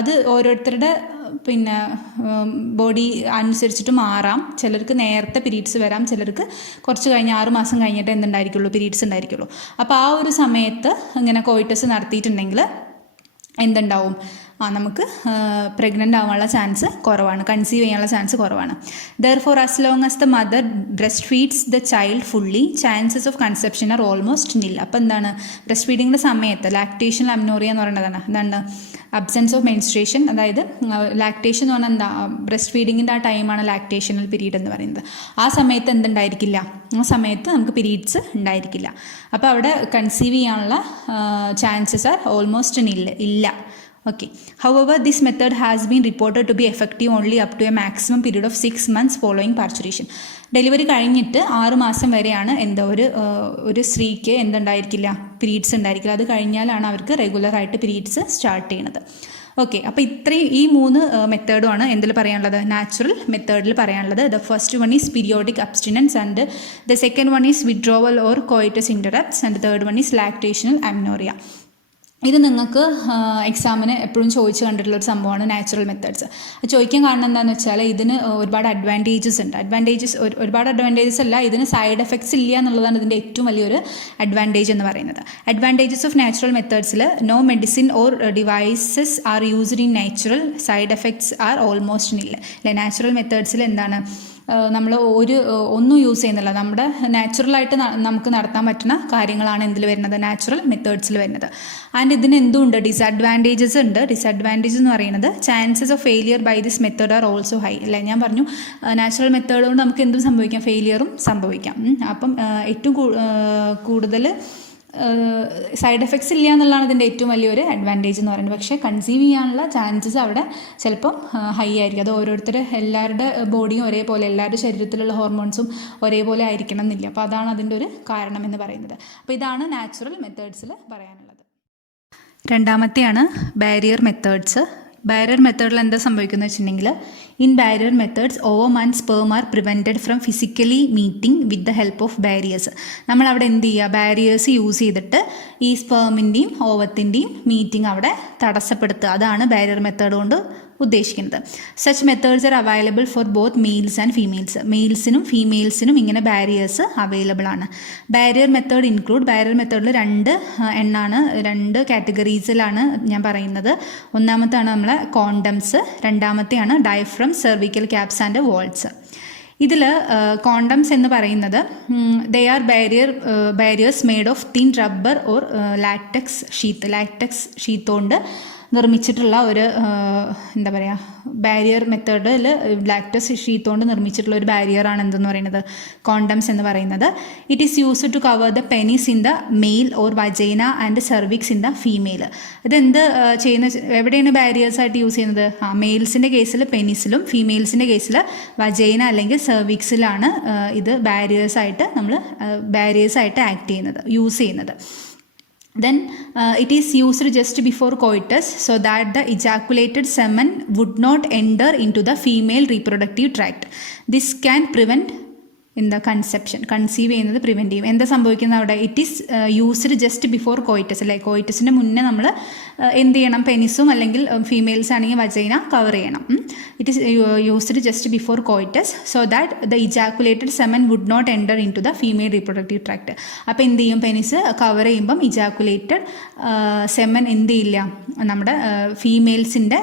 അത് ഓരോരുത്തരുടെ ബോഡി അനുസരിച്ചിട്ട് മാറാം. ചിലർക്ക് നേരത്തെ പീരീഡ്സ് വരാം, ചിലർക്ക് കുറച്ച് കഴിഞ്ഞ് 6 മാസം കഴിഞ്ഞിട്ട് എന്തുണ്ടായിരിക്കുള്ളൂ, പീരീഡ്സ് ഉണ്ടായിരിക്കുള്ളൂ. അപ്പോൾ ആ ഒരു സമയത്ത് ഇങ്ങനെ കോയിറ്റസ് നടത്തിയിട്ടുണ്ടെങ്കിൽ എന്തുണ്ടാവും, നമുക്ക് പ്രഗ്നൻ്റ് ആവാനുള്ള ചാൻസ് കുറവാണ്, കൺസീവ് ചെയ്യാനുള്ള ചാൻസ് കുറവാണ്. Therefore as long as the mother breast feeds the child fully chances of conception R almost നിൽ. അപ്പോൾ എന്താണ്, ബ്രസ്റ്റ് ഫീഡിങ്ങിൻ്റെ സമയത്ത് ലാക്ടേഷണൽ അമ്നോറിയ എന്ന് പറയുന്നതാണ്. എന്താണ്, അബ്സെൻസ് ഓഫ് മെൻസ്ട്രേഷൻ, അതായത് ലാക്ടേഷൻ എന്ന് പറഞ്ഞാൽ എന്താ, ബ്രസ്റ്റ് ഫീഡിങ്ങിൻ്റെ ആ ടൈമാണ് ലാക്ടേഷണൽ പീരീഡ് എന്ന് പറയുന്നത്. ആ സമയത്ത് എന്തുണ്ടായിരിക്കില്ല, ആ സമയത്ത് നമുക്ക് പീരീഡ്സ് ഉണ്ടായിരിക്കില്ല. അപ്പോൾ അവിടെ കൺസീവ് ചെയ്യാനുള്ള ചാൻസസ് ആർ ഓൾമോസ്റ്റ് ഇല്ല. Okay. However, this method has been reported to be effective only up to a maximum period of 6 months following parturition. Delivery കഴിഞ്ഞിട്ട് 6 മാസം വരെയാണ് ഒരു സ്ത്രീക്ക് എന്തുണ്ടായിരിക്കില്ല, പീരീഡ്സ് ഉണ്ടായിരിക്കില്ല. അത് കഴിഞ്ഞാലാണ് അവർക്ക് റെഗുലറായിട്ട് പീരീഡ്സ് സ്റ്റാർട്ട് ചെയ്യുന്നത്. ഓക്കെ, അപ്പോൾ ഈ 3 മെത്തേഡുമാണ് എന്തിൽ പറയാനുള്ളത്, നാച്ചുറൽ മെത്തേഡിൽ പറയാനുള്ളത്. The first one is periodic abstinence and the second one is withdrawal or coitus interrupts and third one is lactational അമ്നോറിയ. ഇത് നിങ്ങൾക്ക് എക്സാമിന് എപ്പോഴും ചോദിച്ചു കണ്ടിട്ടുള്ളൊരു സംഭവമാണ് നാച്ചുറൽ മെത്തേഡ്സ്. ചോദിക്കാൻ കാരണം എന്താണെന്ന് വെച്ചാൽ ഇതിന് ഒരുപാട് അഡ്വാൻറ്റേജസ് ഉണ്ട്. ഒരുപാട് അഡ്വാൻറ്റേജസ് അല്ല, ഇതിന് സൈഡ് എഫക്ട്സ് ഇല്ല എന്നുള്ളതാണ് ഇതിൻ്റെ ഏറ്റവും വലിയൊരു അഡ്വാൻറ്റേജ് എന്ന് പറയുന്നത്. അഡ്വാൻറ്റേജസ് ഓഫ് നാച്ചുറൽ മെത്തേഡ്സിൽ no medicine or devices are used in natural, side effects are almost nil. അല്ലെ, നാച്ചുറൽ മെത്തേഡ്സിൽ എന്താണ്, നമ്മൾ ഒന്നും യൂസ് ചെയ്യുന്നില്ല, നമ്മുടെ നാച്ചുറലായിട്ട് നമുക്ക് നടത്താൻ പറ്റുന്ന കാര്യങ്ങളാണ് എന്തിൽ വരുന്നത്, നാച്ചുറൽ മെത്തേഡ്സിൽ വരുന്നത്. ആൻഡ് ഇതിന് എന്തുണ്ട്, ഡിസഡ്വാൻറ്റേജസ് ഉണ്ട്. ഡിസഡ്വാൻറ്റേജ് എന്ന് പറയുന്നത് chances of failure by this method are also high. അല്ലേ, ഞാൻ പറഞ്ഞു നാച്ചുറൽ മെത്തേഡ് കൊണ്ട് നമുക്ക് എന്തും സംഭവിക്കാം, ഫെയിലിയറും സംഭവിക്കാം. അപ്പം ഏറ്റവും കൂടുതൽ സൈഡ് എഫക്ട്സ് ഇല്ല എന്നുള്ളതാണ് ഇതിൻ്റെ ഏറ്റവും വലിയൊരു അഡ്വാൻറ്റേജ് എന്ന് പറയുന്നത്. പക്ഷേ കൺസീവ് ചെയ്യാനുള്ള ചാൻസസ് അവിടെ ചിലപ്പം ഹൈ ആയിരിക്കും. അത് എല്ലാവരുടെ ബോഡിയും ഒരേപോലെ, എല്ലാവരുടെ ശരീരത്തിലുള്ള ഹോർമോൺസും ഒരേപോലെ ആയിരിക്കണം എന്നില്ല. അപ്പോൾ അതാണ് അതിൻ്റെ ഒരു കാരണം എന്ന് പറയുന്നത്. അപ്പോൾ ഇതാണ് നാച്ചുറൽ മെത്തേഡ്സിൽ പറയാനുള്ളത്. രണ്ടാമത്തെയാണ് ബാരിയർ മെത്തേഡ്സ്. ബാരിയർ മെത്തേഡിൽ എന്താ സംഭവിക്കുന്നത് വെച്ചിട്ടുണ്ടെങ്കിൽ, in barrier methods ovum and sperm are prevented from physically meeting with the help of barriers. നമ്മളവിടെ എന്ത് ചെയ്യുക, ബാരിയേഴ്സ് യൂസ് ചെയ്തിട്ട് ഈ സ്പേമിൻ്റെയും ഓവത്തിൻ്റെയും മീറ്റിംഗ് അവിടെ തടസ്സപ്പെടുത്തുക. അതാണ് ബാരിയർ മെത്തേഡ് കൊണ്ട് ഉദ്ദേശിക്കുന്നത്. Such methods are available for both males and females. മെയിൽസിനും ഫീമെയിൽസിനും ഇങ്ങനെ ബാരിയേഴ്സ് അവൈലബിൾ ആണ്. ബാരിയർ മെത്തേഡ് ഇൻക്ലൂഡ്, ബാരിയർ മെത്തേഡിൽ 2 കാറ്റഗറീസിലാണ് ഞാൻ പറയുന്നത്. ഒന്നാമത്താണ് നമ്മളെ കോണ്ടംസ്, രണ്ടാമത്തെയാണ് diaphragm, cervical caps and vaults. ഇതിൽ കോണ്ടംസ് എന്ന് പറയുന്നത് they are barriers made of thin rubber or latex sheath കൊണ്ട് നിർമ്മിച്ചിട്ടുള്ള ഒരു എന്താ പറയുക, ബാരിയർ മെത്തേഡിൽ ലാറ്റക്സ് ഷീത്ത് കൊണ്ട് നിർമ്മിച്ചിട്ടുള്ള ഒരു ബാരിയറാണ് എന്തെന്ന് പറയുന്നത്, കോണ്ടംസ് എന്ന് പറയുന്നത്. It is used to cover the penis in the male or vagina and cervix in the female. ഇതെന്ത് എവിടെയാണ് ബാരിയേഴ്സ് ആയിട്ട് യൂസ് ചെയ്യുന്നത്, മെയിൽസിൻ്റെ കേസിൽ പെനിസിലും ഫീമെയിൽസിൻ്റെ കേസിൽ വജൈന അല്ലെങ്കിൽ സെർവിക്സിലാണ് ഇത് ബാരിയേഴ്സായിട്ട് ആക്ട് ചെയ്യുന്നത്, യൂസ് ചെയ്യുന്നത്. Then it is used just before coitus so that the ejaculated semen would not enter into the female reproductive tract. This can prevent in the conception, conceive ചെയ്യുന്നത് prevent ചെയ്യും. എന്താ സംഭവിക്കുന്നത് അവിടെ, it is used just before coitus. അല്ലെ, കോയിറ്റസിൻ്റെ മുന്നേ നമ്മൾ എന്ത് ചെയ്യണം, പെനിസും അല്ലെങ്കിൽ ഫീമെയിൽസ് ആണെങ്കിൽ വജൈന കവർ ചെയ്യണം. It is used just before coitus so that the ejaculated semen would not enter into the female reproductive tract. അപ്പോൾ എന്ത് ചെയ്യും, പെനിസ് കവർ ചെയ്യുമ്പം ഇജാക്കുലേറ്റഡ് സെമൻ എന്ത് ചെയ്യില്ല, നമ്മുടെ ഫീമെയിൽസിൻ്റെ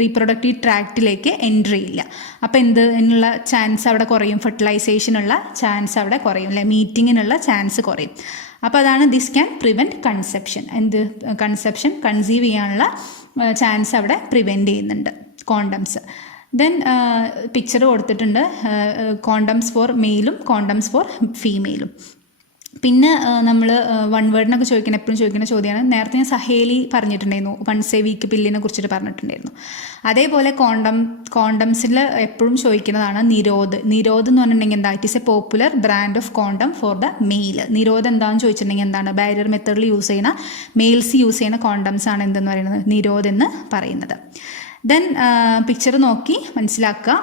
റീപ്രൊഡക്റ്റീവ് ട്രാക്റ്റിലേക്ക് എൻട്രി ഇല്ല. അപ്പോൾ എന്നുള്ള ചാൻസ് അവിടെ കുറയും, ഫെർട്ടിലൈസേഷനുള്ള ചാൻസ് അവിടെ കുറയും, അല്ലെ, മീറ്റിങ്ങിനുള്ള ചാൻസ് കുറയും. അപ്പോൾ അതാണ് this can prevent conception. Conception conceive ചെയ്യാനുള്ള ചാൻസ് അവിടെ പ്രിവെൻറ്റ് ചെയ്യുന്നുണ്ട് കോണ്ടംസ്. ദെൻ പിക്ചർ കൊടുത്തിട്ടുണ്ട്, കോണ്ടംസ് ഫോർ മെയിലും കോണ്ടംസ് ഫോർ ഫീമെയിലും. പിന്നെ നമ്മൾ വൺ വേർഡിനൊക്കെ എപ്പോഴും ചോദിക്കുന്ന ചോദ്യമാണ്. നേരത്തെ ഞാൻ സഹേലി പറഞ്ഞിട്ടുണ്ടായിരുന്നു, വൺസ് എ വീക്ക് പില്ലിനെ കുറിച്ചിട്ട് പറഞ്ഞിട്ടുണ്ടായിരുന്നു. അതേപോലെ കോണ്ടംസിൽ എപ്പോഴും ചോദിക്കുന്നതാണ് നിരോധ്. നിരോധ് എന്ന് പറഞ്ഞിട്ടുണ്ടെങ്കിൽ എന്താ? It is a popular brand of condom for the male. Nirodh എന്താണെന്ന് ചോദിച്ചിട്ടുണ്ടെങ്കിൽ എന്താണ്? ബാരിയർ മെത്തേഡിൽ യൂസ് ചെയ്യുന്ന, മെയിൽസ് യൂസ് ചെയ്യുന്ന കോണ്ടംസ് ആണ് എന്തെന്ന് പറയുന്നത്? നിരോധ് എന്ന് പറയുന്നത്. ദെൻ പിക്ചർ നോക്കി മനസ്സിലാക്കുക.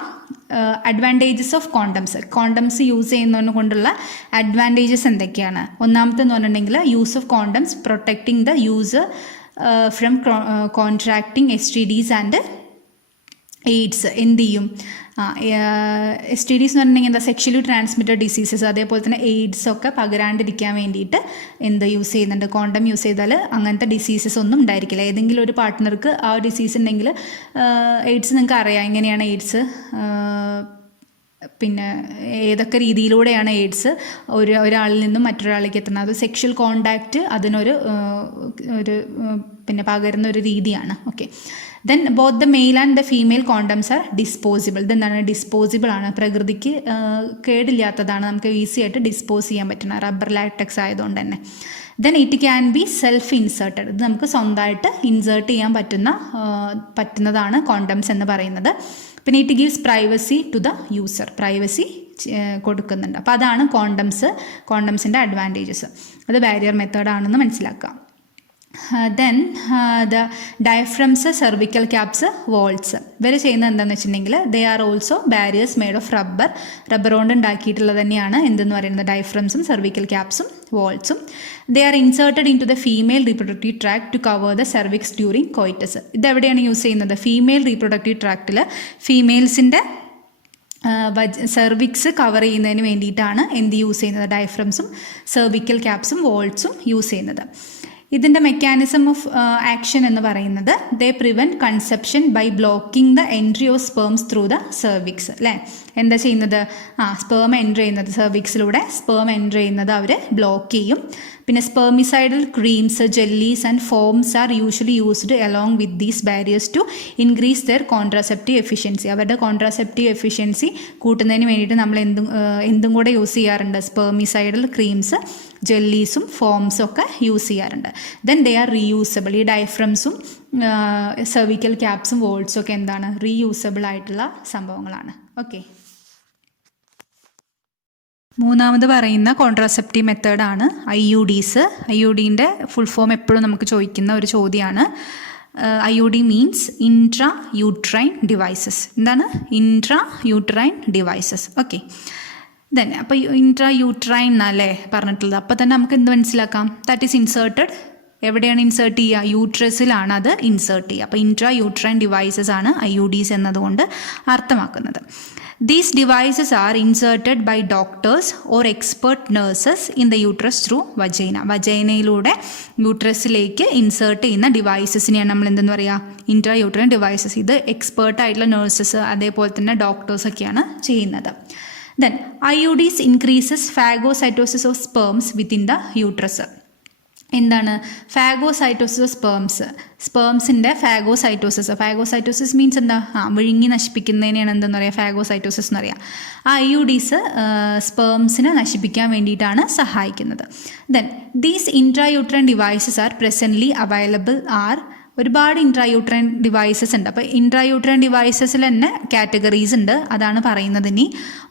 അഡ്വാൻറ്റേജസ് ഓഫ് കോണ്ടംസ് യൂസ് ചെയ്യുന്നതിനെ കൊണ്ടുള്ള അഡ്വാൻറ്റേജസ് എന്തൊക്കെയാണ്? ഒന്നാമത്തെന്ന് പറഞ്ഞിട്ടുണ്ടെങ്കിൽ use of condoms protecting the user from contracting STDs and AIDS. എന്ത് ചെയ്യും? STDs എന്ന് പറഞ്ഞിട്ടുണ്ടെങ്കിൽ എന്താ? സെക്ഷലി ട്രാൻസ്മിറ്റഡ് ഡിസീസസ്, അതേപോലെ തന്നെ എയ്ഡ്സ് ഒക്കെ പകരാണ്ടിരിക്കാൻ വേണ്ടിയിട്ട് യൂസ് ചെയ്യുന്നുണ്ട്. കോണ്ടം യൂസ് ചെയ്താൽ അങ്ങനത്തെ ഡിസീസസ് ഒന്നും ഉണ്ടായിരിക്കില്ല. ഏതെങ്കിലും ഒരു പാർട്ട്ണർക്ക് ആ ഒരു ഡിസീസ് ഉണ്ടെങ്കിൽ, എയ്ഡ്സ് നിങ്ങൾക്ക് അറിയാം എങ്ങനെയാണ് എയ്ഡ്സ്, പിന്നെ ഏതൊക്കെ രീതിയിലൂടെയാണ് എയ്ഡ്സ് ഒരാളിൽ നിന്നും മറ്റൊരാളിലേക്ക് എത്തുന്നത്. അത് സെക്ഷൽ കോണ്ടാക്റ്റ് അതിനൊരു പിന്നെ പകരുന്ന ഒരു രീതിയാണ്. Okay. Then both the male and the female condoms are disposable. ഇതെന്താണ്? ഡിസ്പോസിബിൾ ആണ്, പ്രകൃതിക്ക് കേടില്ലാത്തതാണ്, നമുക്ക് ഈസി ആയിട്ട് ഡിസ്പോസ് ചെയ്യാൻ പറ്റുന്ന, റബ്ബർ ലാറ്റക്സ് ആയതുകൊണ്ട് തന്നെ. Then it can be self inserted. ഇത് നമുക്ക് സ്വന്തമായിട്ട് ഇൻസേർട്ട് ചെയ്യാൻ പറ്റുന്നതാണ് കോണ്ടംസ് എന്ന് പറയുന്നത്. പിന്നെ it gives privacy to the user, privacy കൊടുക്കുന്നുണ്ട്. അപ്പോൾ അതാണ് കോണ്ടംസിൻ്റെ അഡ്വാൻറ്റേജസ്. അത് ബാരിയർ മെത്തേഡാണെന്ന് മനസ്സിലാക്കാം. Then the diaphragms, cervical caps, vaults. ഇവർ ചെയ്യുന്നത് എന്താണെന്ന് വെച്ചിട്ടുണ്ടെങ്കിൽ they are also barriers made of rubber കൊണ്ട് ഉണ്ടാക്കിയിട്ടുള്ളത് തന്നെയാണ് എന്തെന്ന് പറയുന്നത്? ഡയഫ്രംസും സെർവിക്കൽ ക്യാപ്സും വോൾസും. They are inserted into the female reproductive tract to cover the cervix during coitus. ഇതെവിടെയാണ് യൂസ് ചെയ്യുന്നത്? ഫീമെയിൽ റീപ്രൊഡക്റ്റീവ് ട്രാക്റ്റിൽ ഫീമെയിൽസിൻ്റെ സെർവിക്സ് കവർ ചെയ്യുന്നതിന് വേണ്ടിയിട്ടാണ് എന്ത് യൂസ് ചെയ്യുന്നത്? ഡയഫ്രംസും സെർവിക്കൽ ക്യാപ്സും വോൾസും യൂസ് ചെയ്യുന്നത്. ഇതിൻ്റെ മെക്കാനിസം ഓഫ് ആക്ഷൻ എന്ന് പറയുന്നത് they prevent conception by blocking the entry of sperms through the cervix. അല്ലേ, എന്താ ചെയ്യുന്നത്? സ്പേം എൻട്രി ചെയ്യുന്നത്, സെർവിക്സിലൂടെ സ്പേം എൻട്രി ചെയ്യുന്നത് അവർ ബ്ലോക്ക് ചെയ്യും. പിന്നെ spermicidal creams, jellies and foams are usually used along with these barriers to increase their contraceptive efficiency. അവരുടെ contraceptive efficiency കൂട്ടുന്നതിന് വേണ്ടിയിട്ട് നമ്മൾ എന്തും കൂടെ യൂസ് ചെയ്യാറുണ്ട്? സ്പെർമിസൈഡൽ ക്രീംസ്, ജെല്ലീസും ഫോംസും ഒക്കെ യൂസ് ചെയ്യാറുണ്ട്. Then they are reusable. ഈ ഡയഫ്രംസും സെർവിക്കൽ ക്യാപ്സും വോൾസും ഒക്കെ എന്താണ്? റീയൂസബിൾ ആയിട്ടുള്ള സംഭവങ്ങളാണ്. ഓക്കെ. മൂന്നാമത് പറയുന്ന കോൺട്രാസെപ്റ്റീവ് മെത്തേഡാണ് IUDs. IUDൻ്റെ ഫുൾ ഫോം എപ്പോഴും നമുക്ക് ചോദിക്കുന്ന ഒരു ചോദ്യമാണ്. IUD means intra uterine devices. എന്താണ്? Intra uterine devices. Okay. Then അപ്പോൾ ഇൻട്രാ യൂട്രൈൻ എന്നല്ലേ പറഞ്ഞിട്ടുള്ളത്. അപ്പോൾ തന്നെ നമുക്ക് എന്ത് മനസ്സിലാക്കാം? That is inserted. എവിടെയാണ് ഇൻസേർട്ട് ചെയ്യുക? യൂട്രസിലാണ് അത് ഇൻസേർട്ട് ചെയ്യുക. അപ്പോൾ ഇൻട്രാ യൂട്രൈൻ ഡിവൈസസ് ആണ് IUDs എന്നതുകൊണ്ട് അർത്ഥമാക്കുന്നത്. These devices are inserted by doctors or expert nurses in the uterus through vagina. വജൈനയിലൂടെ യൂട്രസിലേക്ക് ഇൻസേർട്ട് ചെയ്യുന്ന ഡിവൈസസിനെയാണ് നമ്മൾ എന്തെന്ന് പറയുക? Intra uterine devices. ഇത് എക്സ്പേർട്ട് ആയിട്ടുള്ള നഴ്സസ് അതേപോലെ തന്നെ ഡോക്ടേഴ്സൊക്കെയാണ് ചെയ്യുന്നത്. Then IUDs increases phagocytosis of sperms within the uterus. എന്താണ് ഫാഗോസൈറ്റോസിസ് ഓഫ് സ്പേംസിൻ്റെ ഫാഗോസൈറ്റോസിസ് മീൻസ് എന്താ? വിഴുങ്ങി നശിപ്പിക്കുന്നതിനെയാണ് എന്തെന്ന് പറയുക? ഫാഗോസൈറ്റോസിസ് എന്ന് പറയുക. ആ IUDs സ്പേംസിനെ നശിപ്പിക്കാൻ വേണ്ടിയിട്ടാണ് സഹായിക്കുന്നത്. Then these intrauterine devices are presently available ഒരുപാട് ഇൻട്രായൂട്രൈൻ ഡിവൈസസ് ഉണ്ട്. അപ്പോൾ ഇൻട്രായൂട്രൈൻ ഡിവൈസസിൽ തന്നെ കാറ്റഗറീസ് ഉണ്ട്. അതാണ് പറയുന്നത് ഇനി.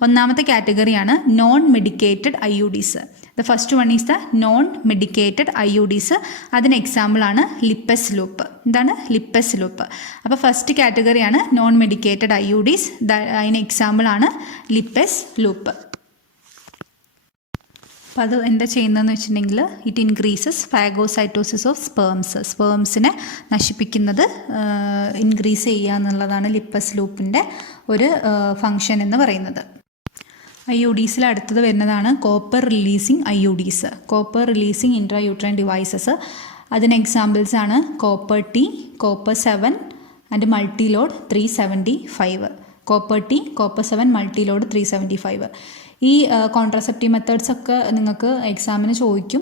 ഒന്നാമത്തെ കാറ്റഗറിയാണ് non medicated IUDs. The first one is the non medicated IUDs. അതിന് എക്സാമ്പിളാണ് ലിപ്പസ് ലൂപ്പ്. എന്താണ്? Lippes loop. അപ്പോൾ ഫസ്റ്റ് കാറ്റഗറിയാണ് നോൺ മെഡിക്കേറ്റഡ് IUDs. അതിന് എക്സാമ്പിളാണ് ലിപ്പസ് ലൂപ്പ്. അപ്പോൾ അത് എന്താ ചെയ്യുന്നതെന്ന് വെച്ചിട്ടുണ്ടെങ്കിൽ ഇറ്റ് ഇൻക്രീസസ് ഫാഗോസൈറ്റോസിസ് ഓഫ് സ്പേംസിനെ നശിപ്പിക്കുന്നത് ഇൻക്രീസ് ചെയ്യുക എന്നുള്ളതാണ് ലിപ്പസ് ലൂപ്പിൻ്റെ ഒരു ഫങ്ഷൻ എന്ന് പറയുന്നത്. IUDസിൽ അടുത്തത് വരുന്നതാണ് copper releasing IUDs. Copper releasing intrauterine devices. അതിന് എക്സാമ്പിൾസ് ആണ് copper T, copper 7 and multiload 375. Copper T, copper 7, multi load 375. ഈ കോൺട്രാസെപ്റ്റീവ് മെത്തേഡ്സ് ഒക്കെ നിങ്ങൾക്ക് എക്സാമിന് ചോദിക്കും,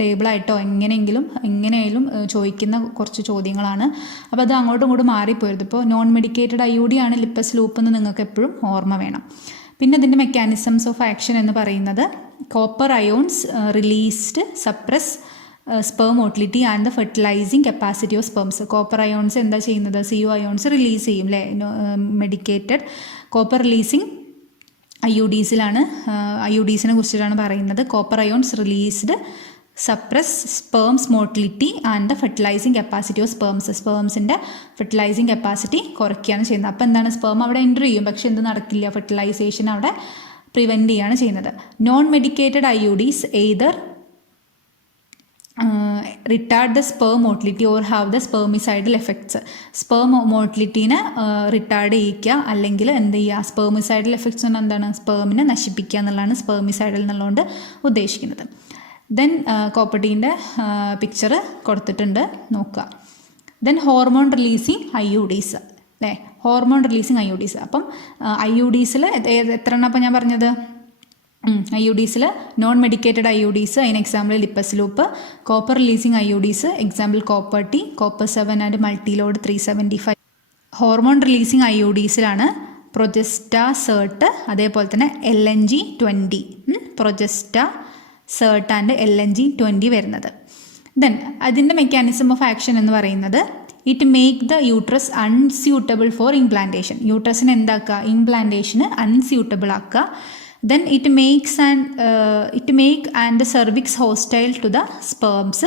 ടേബിളായിട്ടോ എങ്ങനെയായാലും ചോദിക്കുന്ന കുറച്ച് ചോദ്യങ്ങളാണ്. അപ്പോൾ അത് അങ്ങോട്ടും ഇങ്ങോട്ടും മാറിപ്പോയത്. ഇപ്പോൾ നോൺ മെഡിക്കേറ്റഡ് IUD ആണ് ലിപ്പസ് ലൂപ്പ് എന്ന് നിങ്ങൾക്ക് എപ്പോഴും ഓർമ്മ വേണം. പിന്നെ ഇതിൻ്റെ മെക്കാനിസംസ് ഓഫ് ആക്ഷൻ എന്ന് പറയുന്നത് copper ions released suppress sperm motility and the fertilising capacity of sperms. Copper ions എന്താ ചെയ്യുന്നത്? CO അയോൺസ് റിലീസ് ചെയ്യും അല്ലേ? മെഡിക്കേറ്റഡ് കോപ്പർ റിലീസിങ് IUDസിലാണ്, IUDസിനെ കുറിച്ചിട്ടാണ് പറയുന്നത്. Copper ions released suppress sperms motility and the fertilising capacity of sperms. സ്പേംസിൻ്റെ fertilising capacity കുറയ്ക്കുകയാണ് ചെയ്യുന്നത്. അപ്പോൾ എന്താണ്? സ്പേം അവിടെ എൻ്റർ ചെയ്യും, പക്ഷെ എന്ത് നടക്കില്ല? ഫെർട്ടിലൈസേഷൻ അവിടെ പ്രിവെൻറ്റ് ചെയ്യുകയാണ് ചെയ്യുന്നത്. Non medicated IUDs either retard the sperm motility or have the spermicidal effects. Sperm മോട്ടിലിറ്റീനെ റിട്ടാർഡ് ചെയ്യിക്കുക, അല്ലെങ്കിൽ എന്ത് ചെയ്യുക? സ്പേമിസൈഡൽ എഫക്ട്സ് എന്ന് എന്താണ്? സ്പേമിനെ നശിപ്പിക്കുക എന്നുള്ളതാണ് സ്പേമിസൈഡൽ എന്നുള്ളതുകൊണ്ട് ഉദ്ദേശിക്കുന്നത്. ദെൻ കോപ്പർട്ടീൻ്റെ പിക്ചർ കൊടുത്തിട്ടുണ്ട്, നോക്കുക. ദെൻ ഹോർമോൺ റിലീസിങ് IUDs അല്ലേ? Hormone releasing IUDs. അപ്പം IUDസിൽ എത്ര എണ്ണം അപ്പം ഞാൻ പറഞ്ഞത്? IUDസിൽ നോൺ മെഡിക്കേറ്റഡ് IUDs, അതിന് example Lippes loop. Copper releasing IUDs, example copper T, copper 7 and multiload 375. Hormone releasing IUDസിലാണ് പ്രൊജസ്റ്റാസേർട്ട്, അതേപോലെ തന്നെ LNG-20, പ്രൊജസ്റ്റാസേർട്ട് ആൻഡ് LNG-20 വരുന്നത്. ദെൻ അതിൻ്റെ മെക്കാനിസം ഓഫ് ആക്ഷൻ എന്ന് പറയുന്നത് it make the uterus unsuitable for implantation. യൂട്രസിന് എന്താക്കുക? ഇംപ്ലാന്റേഷന് അൺസ്യൂട്ടബിൾ ആക്കുക. Then it make and the cervix hostile to the sperms.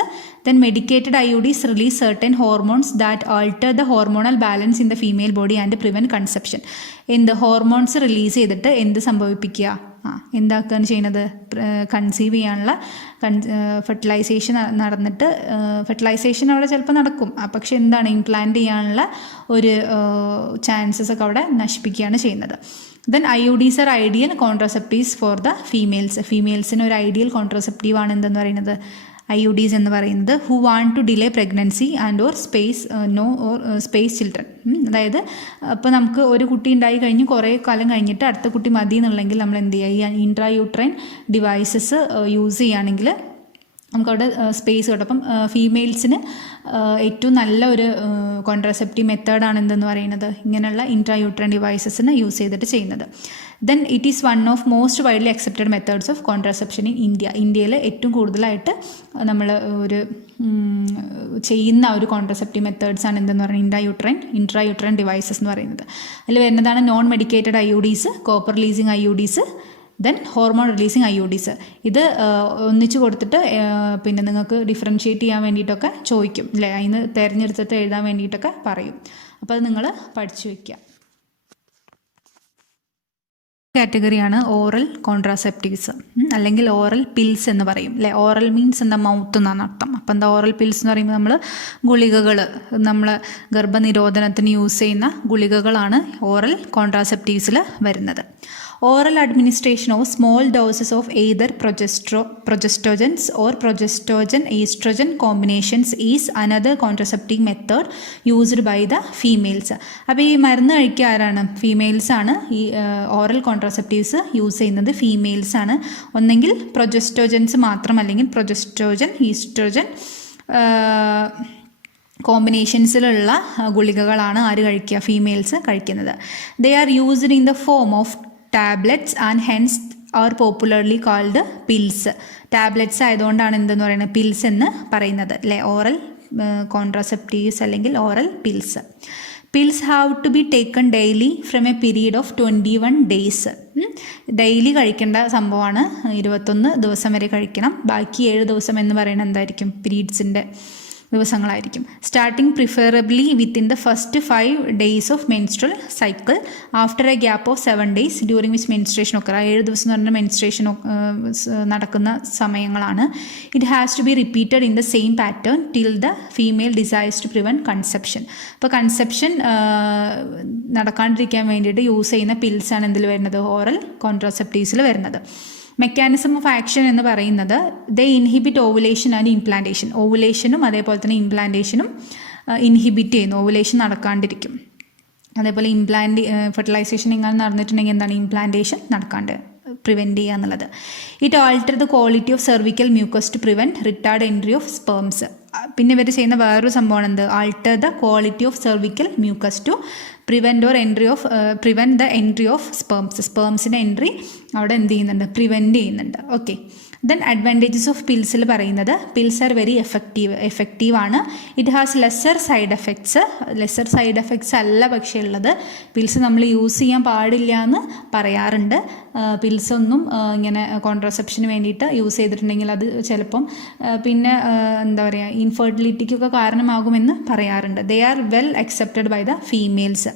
Then medicated IUDs release certain hormones that alter the hormonal balance in the female body and prevent conception. എന്ത് hormones release ചെയ്തിട്ട് എന്ത് സംഭവിപ്പിക്കുക? എന്താക്കുകയാണ് ചെയ്യുന്നത്? Conceive ചെയ്യാനുള്ള fertilisation നടന്നിട്ട്, fertilisation അവിടെ ചിലപ്പോൾ നടക്കും, പക്ഷെ എന്താണ്? ഇംപ്ലാന്റ് ചെയ്യാനുള്ള ഒരു ചാൻസസ് ഒക്കെ അവിടെ നശിപ്പിക്കുകയാണ് ചെയ്യുന്നത്. Then IUDs are ideal contraceptives for the females. ഫീമെയിൽസിന് ഒരു ഐഡിയൽ കോൺട്രാസെപ്റ്റീവ് ആണ് എന്തെന്ന് പറയുന്നത്? IUDs എന്ന് പറയുന്നത്. Who want to delay pregnancy and or space children. അതായത് ഇപ്പോൾ നമുക്ക് ഒരു കുട്ടി ഉണ്ടായി കഴിഞ്ഞ് കുറേ കാലം കഴിഞ്ഞിട്ട് അടുത്ത കുട്ടി മതി എന്നുണ്ടെങ്കിൽ നമ്മൾ എന്ത് ചെയ്യുക? ഈ ഇൻട്രായൂട്രൈൻ ഡിവൈസസ് യൂസ് ചെയ്യുകയാണെങ്കിൽ നമുക്കവിടെ സ്പേസ് കിട്ടും. അപ്പം ഫീമെയിൽസിന് ഏറ്റവും നല്ല ഒരു കോൺട്രാസെപ്റ്റീവ് മെത്തേഡാണ് എന്തെന്ന് പറയുന്നത്? ഇങ്ങനെയുള്ള ഇൻട്രായൂട്രൈൻ ഡിവൈസസിന് യൂസ് ചെയ്തിട്ട് ചെയ്യുന്നത്. Then it is one of most widely accepted methods of contraception in India. ഇന്ത്യയിൽ ഏറ്റവും കൂടുതലായിട്ട് നമ്മൾ ഒരു ചെയ്യുന്ന ഒരു കോൺട്രാസെപ്റ്റീവ് മെത്തേഡ്സ് ആണ് എന്തെന്ന് പറയുന്നത്? ഇൻട്രായൂട്രൈൻ ഡിവൈസസ് എന്ന് പറയുന്നത്. അതിൽ വരുന്നതാണ് non medicated IUDs, copper releasing IUDs, then hormone releasing IUDs. ഇത് ഒന്നിച്ച് കൊടുത്തിട്ട് പിന്നെ നിങ്ങൾക്ക് ഡിഫറൻഷ്യേറ്റ് ചെയ്യാൻ വേണ്ടിയിട്ടൊക്കെ ചോദിക്കും അല്ലേ? അതിന് തിരഞ്ഞെടുത്തിട്ട് എഴുതാൻ വേണ്ടിയിട്ടൊക്കെ പറയും. അപ്പോൾ അത് നിങ്ങൾ പഠിച്ചു വയ്ക്കുക. കാറ്റഗറിയാണ് ഓറൽ കോൺട്രാസെപ്റ്റീവ്സ്, അല്ലെങ്കിൽ ഓറൽ പിൽസ് എന്ന് പറയും അല്ലേ? ഓറൽ മീൻസ് എന്താ? മൗത്ത് എന്നാണ് അർത്ഥം. അപ്പോൾ എന്താ ഓറൽ പിൽസ് എന്ന് പറയുമ്പോൾ നമ്മൾ ഗുളികകൾ, നമ്മൾ ഗർഭനിരോധനത്തിന് യൂസ് ചെയ്യുന്ന ഗുളികകളാണ് ഓറൽ കോൺട്രാസെപ്റ്റീവ്സിൽ വരുന്നത്. Oral administration of small doses of either progestogens or progestogen-estrogen combinations is another contraceptive method used by the females. അപ്പോൾ ഈ മരുന്ന് കഴിക്കുക ആരാണ്? ഫീമെയിൽസ് ആണ്. ഈ ഓറൽ കോൺട്രാസെപ്റ്റീവ്സ് യൂസ് ചെയ്യുന്നത് ഫീമെയിൽസ് ആണ്. ഒന്നെങ്കിൽ പ്രൊജസ്റ്റോജൻസ് മാത്രം, അല്ലെങ്കിൽ പ്രൊജസ്റ്റോജൻ ഈസ്ട്രോജൻ കോമ്പിനേഷൻസിലുള്ള ഗുളികകളാണ് ആര് കഴിക്കുക? ഫീമെയിൽസ് കഴിക്കുന്നത്. They are used in the form of tablets and hence are popularly called pills. Tablets ആയതുകൊണ്ടാണ് എന്തെന്ന് പറയുന്നത്? പിൽസ് എന്ന് പറയുന്നത് അല്ലേ? ഓറൽ കോൺട്രാസെപ്റ്റീവ്സ് അല്ലെങ്കിൽ oral pills. Pills have to be taken daily from a period of 21 days. Daily കഴിക്കേണ്ട സംഭവമാണ്. 21 ദിവസം വരെ കഴിക്കണം. ബാക്കി 7 ദിവസം എന്ന് പറയുന്നത് എന്തായിരിക്കും? പീരീഡ്സിൻ്റെ ദിവസങ്ങളായിരിക്കും. Starting preferably within the first 5 days of menstrual cycle after a gap of 7 days during which menstruation ഒക്കെ. 7 ദിവസം എന്ന് പറഞ്ഞാൽ മെൻസ്ട്രേഷൻ നടക്കുന്ന സമയങ്ങളാണ്. It has to be repeated in the same pattern till the female desires to prevent conception. ഇപ്പോൾ conception നടക്കാണ്ടിരിക്കാൻ വേണ്ടിയിട്ട് use ചെയ്യുന്ന പിൽസാണ് എന്തിൽ വരുന്നത്? ഓറൽ കോൺട്രാസെപ്റ്റീവ്സിൽ വരുന്നത്. മെക്കാനിസം ഓഫ് ആക്ഷൻ എന്ന് പറയുന്നത് ദേ ഇൻഹിബിറ്റ് ഓവുലേഷൻ ആൻഡ് ഇംപ്ലാന്റേഷൻ. ഓവുലേഷനും അതേപോലെ തന്നെ ഇംപ്ലാന്റേഷനും ഇൻഹിബിറ്റ് ചെയ്യുന്നു, ഓവുലേഷൻ നടക്കാണ്ടിരിക്കും. അതേപോലെ ഫെർട്ടിലൈസേഷൻ എങ്ങനെ നടന്നിട്ടുണ്ടെങ്കിൽ എന്താണ് ഇംപ്ലാന്റേഷൻ നടക്കാണ്ട് പ്രിവെൻറ്റ് ചെയ്യുക എന്നുള്ളത്. It alter the quality of cervical mucus to prevent retard entry of sperms. പിന്നെ ഇവർ ചെയ്യുന്ന വേറൊരു സംഭവമാണ് എന്ത്, alter the quality of cervical mucus to prevent the entry of സ്പേംസിൻ്റെ എൻട്രി അവിടെ എന്ത് ചെയ്യുന്നുണ്ട്, പ്രിവെൻറ്റ് ചെയ്യുന്നുണ്ട്. ഓക്കെ. ദെൻ അഡ്വാൻറ്റേജസ് ഓഫ് പിൽസിൽ പറയുന്നത്, പിൽസ് ആർ വെരി എഫക്റ്റീവാണ്. It has lesser side effects അല്ല പക്ഷേ ഉള്ളത്. പിൽസ് നമ്മൾ യൂസ് ചെയ്യാൻ പാടില്ല എന്ന് പറയാറുണ്ട്. പിൽസ് ഒന്നും ഇങ്ങനെ കോൺട്രസെപ്ഷന് വേണ്ടിയിട്ട് യൂസ് ചെയ്തിട്ടുണ്ടെങ്കിൽ അത് ചിലപ്പം പിന്നെ എന്താ പറയുക ഇൻഫെർട്ടിലിറ്റിക്കൊക്കെ കാരണമാകുമെന്ന് പറയാറുണ്ട്. They are well accepted by the females.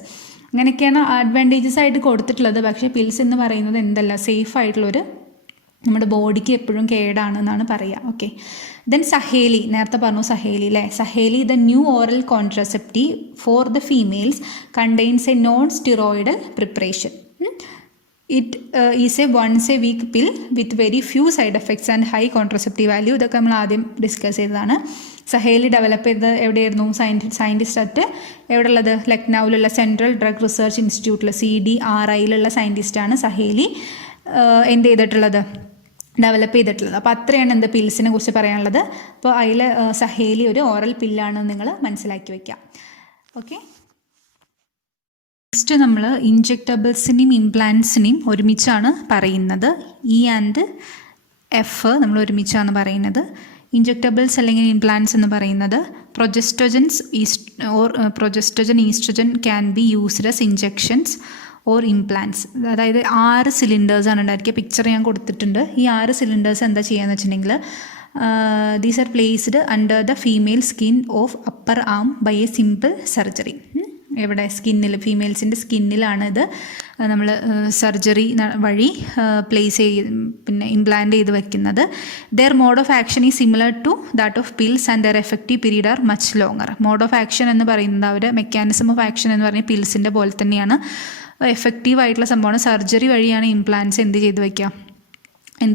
അങ്ങനെയൊക്കെയാണ് അഡ്വാൻറ്റേജസ് ആയിട്ട് കൊടുത്തിട്ടുള്ളത്. പക്ഷേ പിൽസ് എന്ന് പറയുന്നത് എന്തല്ല, സേഫ് ആയിട്ടുള്ളൊരു നമ്മുടെ ബോഡിക്ക് എപ്പോഴും കേടാണെന്നാണ് പറയുക. ഓക്കെ. ദെൻ സഹേലി, നേരത്തെ പറഞ്ഞു സഹേലി അല്ലേ. Saheli the new oral contraceptive for the females contains a non steroidal preparation. It is a once a week pill with very few side effects and high contraceptive value. ഇതൊക്കെ നമ്മൾ ആദ്യം ഡിസ്കസ് ചെയ്തതാണ്. Saheli develop ചെയ്തത് എവിടെയായിരുന്നു, scientist at എവിടെയുള്ളത്, ലക്നൌവിലുള്ള central drug research ഇൻസ്റ്റിറ്റ്യൂട്ടിൽ CDRIയിലുള്ള സയൻറ്റിസ്റ്റാണ് സഹേലി എന്ത് ചെയ്തിട്ടുള്ളത്, ഡെവലപ്പ് ചെയ്തിട്ടുള്ളത്. അപ്പോൾ അത്രയാണ് എന്ത് പിൽസിനെ കുറിച്ച് പറയാനുള്ളത്. അപ്പോൾ അതിൽ സഹേലി ഒരു ഓറൽ പില്ലാണെന്ന് നിങ്ങൾ മനസ്സിലാക്കി വയ്ക്കുക. ഓക്കെ. നെക്സ്റ്റ് നമ്മൾ ഇൻജെക്റ്റബിൾസിനെയും ഇംപ്ലാന്റ്സിനെയും ഒരുമിച്ചാണ് പറയുന്നത്. E and F നമ്മൾ ഒരുമിച്ചാണ് പറയുന്നത്. ഇൻജെക്റ്റബിൾസ് അല്ലെങ്കിൽ ഇംപ്ലാന്റ്സ് എന്ന് പറയുന്നത് progestogen oestrogen can be used as injections or implants. അതായത് 6 സിലിണ്ടേഴ്സാണ് ഉണ്ടായിരിക്കുക. പിക്ചർ ഞാൻ കൊടുത്തിട്ടുണ്ട്. ഈ 6 സിലിണ്ടേഴ്സ് എന്താ ചെയ്യുകയെന്ന് വെച്ചിട്ടുണ്ടെങ്കിൽ these are placed under the female skin of upper arm by a simple surgery. എവിടെ, സ്കിന്നിൽ, ഫീമെയിൽസിൻ്റെ സ്കിന്നിലാണ് ഇത് നമ്മൾ സർജറി വഴി പിന്നെ ഇംപ്ലാന്റ് ചെയ്ത് വെക്കുന്നത്. Their mode of action is similar to that of pills and their effective period are much longer. Mode of action എന്ന് പറയുന്നത് അവരുടെ മെക്കാനിസം ഓഫ് ആക്ഷൻ എന്ന് പറഞ്ഞാൽ പിൽസിൻ്റെ പോലെ തന്നെയാണ്. എഫക്റ്റീവ് ആയിട്ടുള്ള സംഭവമാണ്. സർജറി വഴിയാണ് ഇംപ്ലാന്റ്സ് എന്ത്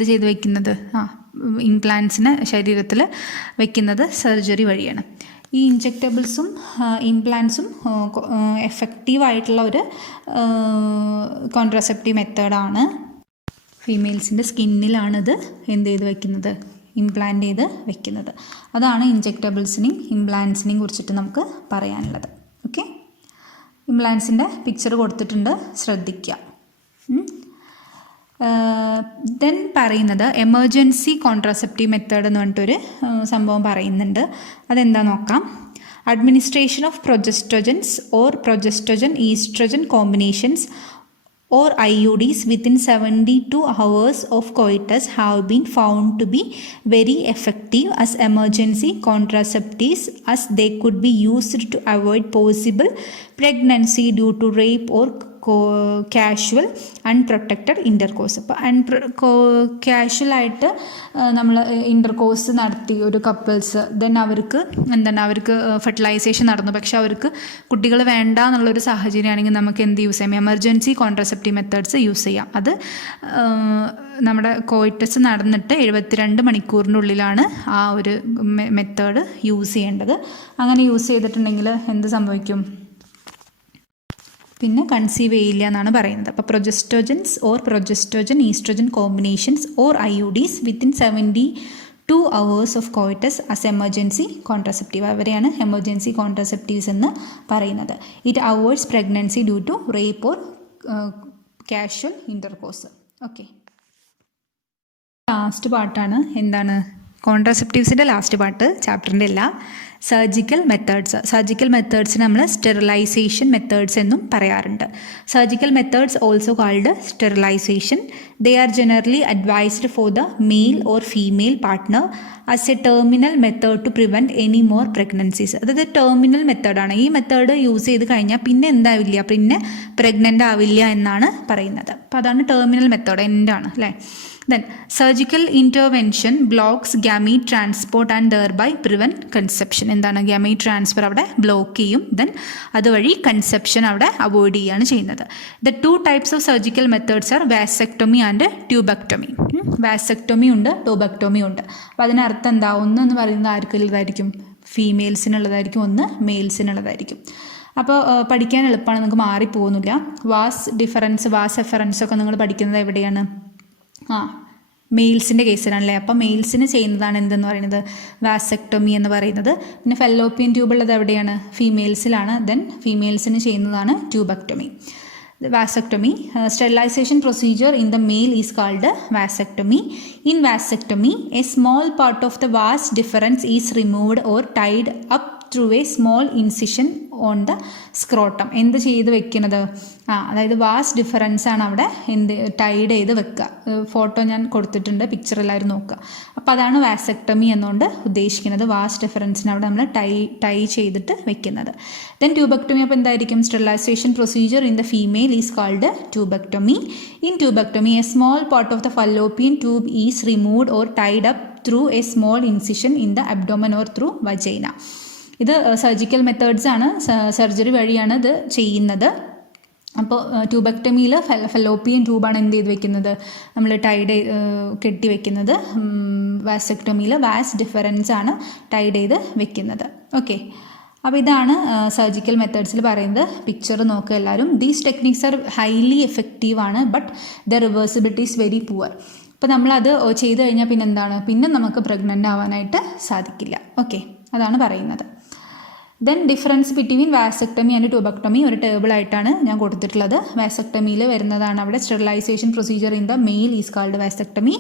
ചെയ്ത് വെക്കുന്നത്, ഇംപ്ലാന്റ്സിന് ശരീരത്തിൽ വെക്കുന്നത് സർജറി വഴിയാണ്. ഈ ഇൻജെക്റ്റബിൾസും ഇംപ്ലാന്റ്സും എഫക്റ്റീവായിട്ടുള്ള ഒരു കോൺട്രസെപ്റ്റീവ് മെത്തേഡാണ്. ഫീമെയിൽസിൻ്റെ സ്കിന്നിലാണിത് എന്ത് ചെയ്ത് വെക്കുന്നത്, ഇംപ്ലാന്റ് ചെയ്ത് വെക്കുന്നത്. അതാണ് ഇൻജെക്റ്റബിൾസിനെയും ഇംപ്ലാന്റ്സിനെയും കുറിച്ചിട്ട് നമുക്ക് പറയാനുള്ളത്. ഓക്കെ. ഇംപ്ലാന്റ്സിൻ്റെ പിക്ചർ കൊടുത്തിട്ടുണ്ട്, ശ്രദ്ധിക്കുക. ദെൻ പറയുന്നത് എമർജൻസി കോൺട്രസെപ്റ്റീവ് മെത്തേഡ് എന്ന് പറഞ്ഞിട്ടൊരു സംഭവം പറയുന്നുണ്ട്. അതെന്താ നോക്കാം. Administration of progestogens or progestogen oestrogen combinations or IUDs within 72 hours of coitus have been found to be very effective as emergency contraceptives, as they could be used to avoid possible pregnancy due to rape or casual unprotected intercourse. അപ്പോൾ കാഷ്വലായിട്ട് നമ്മൾ intercourse നടത്തി ഒരു couples, then അവർക്ക് fertilisation നടന്നു, പക്ഷെ അവർക്ക് കുട്ടികൾ വേണ്ട എന്നുള്ളൊരു സാഹചര്യമാണെങ്കിൽ നമുക്ക് എന്ത് യൂസ് ചെയ്യാം, എമർജൻസി കോൺട്രസെപ്റ്റീവ് മെത്തേഡ്സ് യൂസ് ചെയ്യാം. അത് നമ്മുടെ കോയിറ്റസ് നടന്നിട്ട് 72 മണിക്കൂറിനുള്ളിലാണ് ആ ഒരു മെത്തേഡ് യൂസ് ചെയ്യേണ്ടത്. അങ്ങനെ യൂസ് ചെയ്തിട്ടുണ്ടെങ്കിൽ എന്ത് സംഭവിക്കും, പിന്നെ കൺസീവ് ചെയ്യില്ല എന്നാണ് പറയുന്നത്. അപ്പോൾ progestogens or progestogen oestrogen combinations or IUDs within 72 hours of coitus as emergency contraceptive, അവരെയാണ് എമർജൻസി കോൺട്രസെപ്റ്റീവ്സ് എന്ന് പറയുന്നത്. It avoids pregnancy due to rape or casual intercourse. Okay. Last പാർട്ടാണ് എന്താണ്, കോൺട്രസെപ്റ്റീവ്സിൻ്റെ ലാസ്റ്റ് പാർട്ട്, ചാപ്റ്ററിൻ്റെ അല്ല. സർജിക്കൽ മെത്തേഡ്സിന് നമ്മൾ സ്റ്റെറിലൈസേഷൻ മെത്തേഡ്സ് എന്നും പറയാറുണ്ട്. Surgical methods also called sterilization. They are generally advised for the male or female partner as a terminal method to prevent any more pregnancies. അതായത് terminal മെത്തേഡാണ്. ഈ മെത്തേഡ് യൂസ് ചെയ്ത് കഴിഞ്ഞാൽ പിന്നെ എന്താവില്ല, പിന്നെ പ്രഗ്നൻ്റ് ആവില്ല എന്നാണ് പറയുന്നത്. അപ്പോൾ അതാണ് ടെർമിനൽ മെത്തേഡ്, എൻഡാണ് അല്ലേ. Then surgical intervention blocks gamete transport and thereby prevent conception. എന്താണ്, gamete transfer അവിടെ ബ്ലോക്ക് ചെയ്യും, ദെൻ അതുവഴി കൺസെപ്ഷൻ അവിടെ അവോയ്ഡ് ചെയ്യുകയാണ് ചെയ്യുന്നത്. The two types of surgical methods are vasectomy and tubectomy. വാസെക്ടോമി ഉണ്ട്, ട്യൂബെക്ടോമി ഉണ്ട്. അപ്പോൾ അതിനർത്ഥം എന്താ, ഒന്നെന്ന് പറയുന്നത് ആർക്കുള്ളതായിരിക്കും, ഫീമെയിൽസിനുള്ളതായിരിക്കും, ഒന്ന് മെയിൽസിനുള്ളതായിരിക്കും. അപ്പോൾ പഠിക്കാൻ എളുപ്പമാണ്, നിങ്ങൾക്ക് മാറിപ്പോകുന്നില്ല. വാസ് എഫറൻസ് ഒക്കെ നിങ്ങൾ പഠിക്കുന്നത് എവിടെയാണ്? മെയിൽസിൻ്റെ കേസിലാണല്ലേ. അപ്പോൾ മെയിൽസിന് ചെയ്യുന്നതാണ് എന്തെന്ന് പറയുന്നത്? വാസെക്ടോമി എന്ന് പറയുന്നത്. പിന്നെ ഫെല്ലോപ്പിയൻ ട്യൂബ് ഉള്ളത് എവിടെയാണ്? ഫീമെയിൽസിലാണ്. ദെൻ ഫീമെയിൽസിന് ചെയ്യുന്നതാണ് ട്യൂബക്ടോമി. Vasectomy. Sterilization procedure in the male is called vasectomy. In vasectomy, a small part of the vas deferens is removed or tied up through a small incision on the scrotum. എന്ത് ചെയ്ത് വെക്കുന്നത്? അതായത് vas deferens ആണ് അവിടെ Tide ചെയ്ത് വെക്കുക. Photo ഞാൻ കൊടുത്തിട്ടുണ്ട്, പിക്ചർ എല്ലാവരും നോക്കുക. അപ്പോൾ അതാണ് വാസെക്ടമി എന്നുകൊണ്ട് ഉദ്ദേശിക്കുന്നത്. വാസ് ഡിഫറൻസിന് അവിടെ നമ്മൾ ടൈ ചെയ്തിട്ട് വെക്കുന്നത്. ദെൻ ട്യൂബക്ടമി അപ്പോൾ എന്തായിരിക്കും? Sterilization procedure in the female is called tubectomy. In tubectomy a small part of the fallopian tube is removed or tied up through a small incision in the abdomen or through vagina. ഇത് surgical methods ആണ്, surgery വഴിയാണ് ഇത് ചെയ്യുന്നത്. അപ്പോൾ ട്യൂബക്ടമിയിൽ fallopian ട്യൂബാണ് എന്ത് ചെയ്ത് വെക്കുന്നത്? നമ്മൾ ടൈഡ് കെട്ടി വെക്കുന്നത്. വാസെക്ടമിയിൽ വാസ് ഡിഫറൻസ് ആണ് ടൈഡ് ചെയ്ത് വെക്കുന്നത്. ഓക്കെ, അപ്പോൾ ഇതാണ് സർജിക്കൽ മെത്തേഡ്സിൽ പറയുന്നത്. പിക്ചർ നോക്കുക എല്ലാവരും. These techniques are highly effective ആണ്, but the reversibility is very poor. അപ്പോൾ നമ്മളത് ചെയ്ത് കഴിഞ്ഞാൽ പിന്നെ എന്താണ്? പിന്നെ നമുക്ക് പ്രഗ്നൻ്റ് ആവാനായിട്ട് സാധിക്കില്ല. ഓക്കെ, അതാണ് പറയുന്നത്. Then difference between vasectomy and tubectomy ഒരു ടേബിളായിട്ടാണ് ഞാൻ കൊടുത്തിട്ടുള്ളത്. വാസെക്ടമിയിൽ വരുന്നതാണ് അവിടെ sterilization procedure in the male is called vasectomy.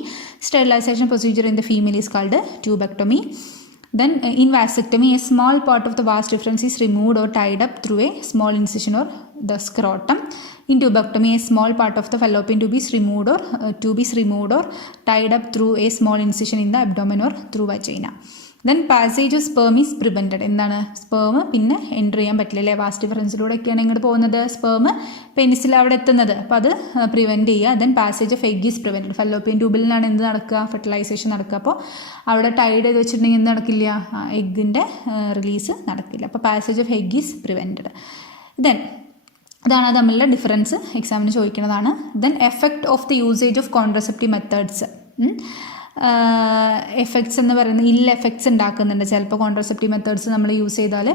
Sterilization procedure in the female is called tubectomy. Then in vasectomy, a small part of the vas deferens is removed or tied up through a small incision or the scrotum. In tubectomy, a small part of the fallopian tube is removed or tied up through a small incision in the abdomen or through vagina. Then passage of sperm is prevented. എന്താണ്? Sperm പിന്നെ enter ചെയ്യാൻ പറ്റില്ല അല്ലേ? Was ഡിഫറൻസിലൂടെയൊക്കെയാണ് ഇങ്ങോട്ട് പോകുന്നത് sperm, പെനിസിൽ അവിടെ എത്തുന്നത്. അപ്പോൾ അത് പ്രിവെൻറ്റ് ചെയ്യുക. Then passage of egg is prevented. Fallopian ട്യൂബിലാണ് എന്ത് നടക്കുക? ഫെർട്ടിലൈസേഷൻ നടക്കുക. അപ്പോൾ അവിടെ ടൈഡ് ചെയ്ത് വെച്ചിട്ടുണ്ടെങ്കിൽ എന്ത് നടക്കില്ല? എഗ്ഗിൻ്റെ റിലീസ് നടക്കില്ല. അപ്പോൾ passage of egg is prevented. Then ഇതാണ് തമ്മിലുള്ള ഡിഫറൻസ്, എക്സാമിന് ചോദിക്കുന്നതാണ്. Then effect of the usage of contraceptive methods. Effects എന്ന് പറയുന്നത് എഫക്ട്സ് ഉണ്ടാക്കുന്നുണ്ട്. ചിലപ്പോൾ കോൺട്രസെപ്റ്റീവ് മെത്തേഡ്സ് നമ്മൾ യൂസ് ചെയ്താൽ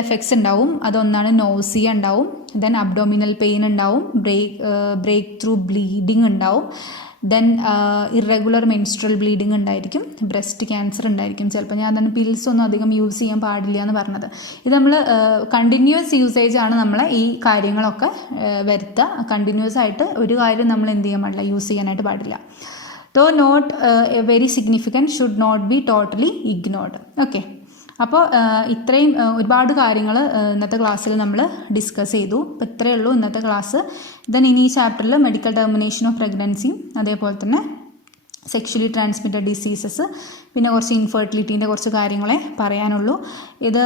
എഫക്ട്സ് ഉണ്ടാവും. അതൊന്നാണ് നോസിയ ഉണ്ടാവും, ദെൻ അബ്ഡോമിനൽ പെയിൻ ഉണ്ടാവും, ബ്രേക്ക് ത്രൂ ബ്ലീഡിങ് ഉണ്ടാവും, ദെൻ ഇറഗുലർ മെൻസ്ട്രൽ ബ്ലീഡിങ് ഉണ്ടായിരിക്കും, ബ്രസ്റ്റ് ക്യാൻസർ ഉണ്ടായിരിക്കും. ചിലപ്പോൾ ഞാൻ അതാണ് പിൽസ് ഒന്നും അധികം യൂസ് ചെയ്യാൻ പാടില്ല എന്ന് പറഞ്ഞത്. ഇത് നമ്മൾ കണ്ടിന്യൂസ് യൂസേജ് ആണ് നമ്മളെ ഈ കാര്യങ്ങളൊക്കെ വരുത്തുക. കണ്ടിന്യൂസ് ആയിട്ട് ഒരു കാര്യം നമ്മൾ എന്ത് ചെയ്യാൻ പാടില്ല? യൂസ് ചെയ്യാനായിട്ട് പാടില്ല. Though not very significant, should not be totally ignored. Okay, അപ്പോൾ ഇത്രയും ഒരുപാട് കാര്യങ്ങൾ ഇന്നത്തെ ക്ലാസ്സിൽ നമ്മൾ ഡിസ്കസ് ചെയ്തു. അപ്പോൾ ഇത്രയേ ഉള്ളൂ ഇന്നത്തെ ക്ലാസ്. ദെൻ ഇനി ഈ ചാപ്റ്ററിൽ മെഡിക്കൽ ടെർമിനേഷൻ ഓഫ് പ്രഗ്നൻസിയും അതേപോലെ തന്നെ സെക്ഷലി ട്രാൻസ്മിറ്റഡ് ഡിസീസസ്, പിന്നെ കുറച്ച് ഇൻഫെർട്ടിലിറ്റീൻ്റെ കുറച്ച് കാര്യങ്ങളെ പറയാനുള്ളൂ. ഇത്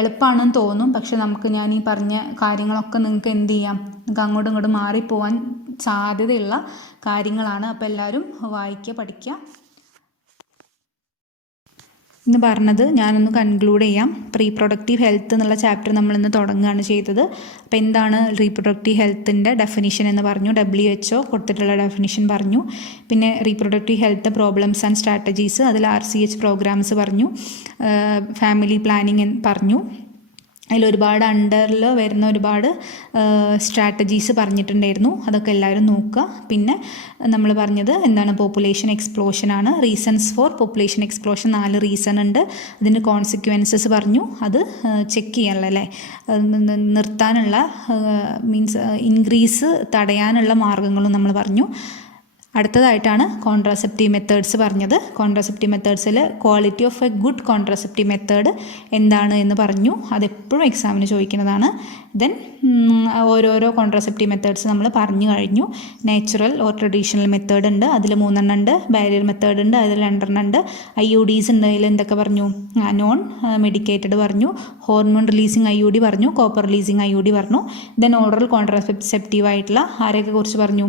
എളുപ്പമാണെന്ന് തോന്നും, പക്ഷെ നമുക്ക് ഞാൻ ഈ പറഞ്ഞ കാര്യങ്ങളൊക്കെ നിങ്ങൾക്ക് എന്ത് ചെയ്യാം? നിങ്ങൾക്ക് അങ്ങോട്ടും ഇങ്ങോട്ടും മാറിപ്പോവാൻ സാധ്യതയുള്ള കാര്യങ്ങളാണ്. അപ്പോൾ എല്ലാവരും വായിക്കുക, പഠിക്കുക. ഇന്ന് പറഞ്ഞത് ഞാനൊന്ന് കൺക്ലൂഡ് ചെയ്യാം. റീപ്രൊഡക്റ്റീവ് ഹെൽത്ത് എന്നുള്ള ചാപ്റ്റർ നമ്മളിന്ന് തുടങ്ങുകയാണ് ചെയ്തത്. അപ്പോൾ എന്താണ് റീപ്രൊഡക്റ്റീവ് ഹെൽത്തിൻ്റെ ഡെഫിനിഷൻ എന്ന് പറഞ്ഞു, WHO കൊടുത്തിട്ടുള്ള ഡെഫിനിഷൻ പറഞ്ഞു. പിന്നെ reproductive health problems and strategies, അതിൽ RCH പ്രോഗ്രാംസ് പറഞ്ഞു, ഫാമിലി പ്ലാനിങ് പറഞ്ഞു. അതിലൊരുപാട് അണ്ടറിൽ വരുന്ന ഒരുപാട് സ്ട്രാറ്റജീസ് പറഞ്ഞിട്ടുണ്ടായിരുന്നു. അതൊക്കെ എല്ലാവരും നോക്കുക. പിന്നെ നമ്മൾ പറഞ്ഞത് എന്താണ്? പോപ്പുലേഷൻ എക്സ്പ്ലോഷനാണ്. Reasons for population explosion 4 reason ഉണ്ട്. അതിൻ്റെ കോൺസിക്വൻസസ് പറഞ്ഞു. അത് ചെക്ക് ചെയ്യാനുള്ള അല്ലേ, നിർത്താനുള്ള മീൻസ് ഇൻക്രീസ് തടയാനുള്ള മാർഗ്ഗങ്ങളും നമ്മൾ പറഞ്ഞു. അടുത്തതായിട്ടാണ് കോൺട്രാസെപ്റ്റീവ് മെത്തേഡ്സ് പറഞ്ഞത്. കോൺട്രാസെപ്റ്റീവ് മെത്തേഡ്സിൽ quality of a good contraceptive method എന്താണ് എന്ന് പറഞ്ഞു. അതെപ്പോഴും എക്സാമിന് ചോദിക്കുന്നതാണ്. ദെൻ ഓരോരോ കോൺട്രാസെപ്റ്റീവ് മെത്തേഡ്സ് നമ്മൾ പറഞ്ഞു കഴിഞ്ഞു. നാച്ചുറൽ ഓർ ട്രഡീഷണൽ മെത്തേഡ് ഉണ്ട്, അതിൽ 3 ഉണ്ട്. ബാരിയർ മെത്തേഡ് ഉണ്ട്, അതിൽ 2 ഉണ്ട്. IUDs ഉണ്ട്, അതിൽ എന്തൊക്കെ പറഞ്ഞു? നോൺ മെഡിക്കേറ്റഡ് പറഞ്ഞു, ഹോർമോൺ റിലീസിങ് IUD പറഞ്ഞു, കോപ്പർ റിലീസിങ് IUD പറഞ്ഞു. ദെൻ ഓറൽ കോൺട്രാസെപ്റ്റീവ് ആയിട്ടുള്ള ആരെയൊക്കെ കുറിച്ച് പറഞ്ഞു?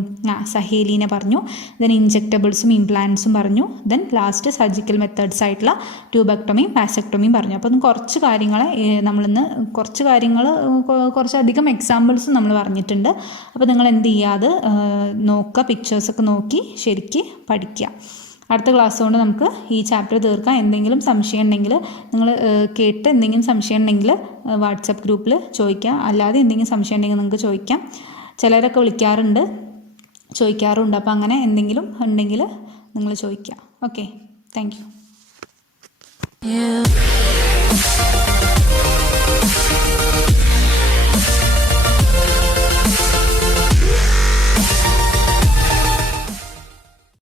സഹേലീനെ പറഞ്ഞു. ദെൻ ഇൻജെക്റ്റബിൾസും ഇംപ്ലാന്റ്സും പറഞ്ഞു. ദെൻ ലാസ്റ്റ് സർജിക്കൽ മെത്തേഡ്സ് ആയിട്ടുള്ള ട്യൂബക്ടമിയും വാസെക്ടമിയും പറഞ്ഞു. അപ്പോൾ കുറച്ച് കാര്യങ്ങളെ നമ്മളിന്ന് കുറച്ചധികം എക്സാമ്പിൾസും നമ്മൾ പറഞ്ഞിട്ടുണ്ട്. അപ്പോൾ നിങ്ങൾ എന്ത് ചെയ്യുക? അത് നോക്കുക, പിക്ചേഴ്സൊക്കെ നോക്കി ശരിക്ക് പഠിക്കുക. അടുത്ത ക്ലാസ് കൊണ്ട് നമുക്ക് ഈ ചാപ്റ്റർ തീർക്കാം. എന്തെങ്കിലും സംശയം ഉണ്ടെങ്കിൽ നിങ്ങൾ കേട്ട് എന്തെങ്കിലും സംശയം ഉണ്ടെങ്കിൽ വാട്സപ്പ് ഗ്രൂപ്പിൽ ചോദിക്കാം. അല്ലാതെ എന്തെങ്കിലും സംശയം ഉണ്ടെങ്കിൽ നിങ്ങൾക്ക് ചോദിക്കാം. ചിലരൊക്കെ വിളിക്കാറുണ്ട്, ചോദിക്കാറുണ്ട്. അപ്പോൾ അങ്ങനെ എന്തെങ്കിലും ഉണ്ടെങ്കിൽ നിങ്ങൾ ചോദിക്കാം. Okay, thank you.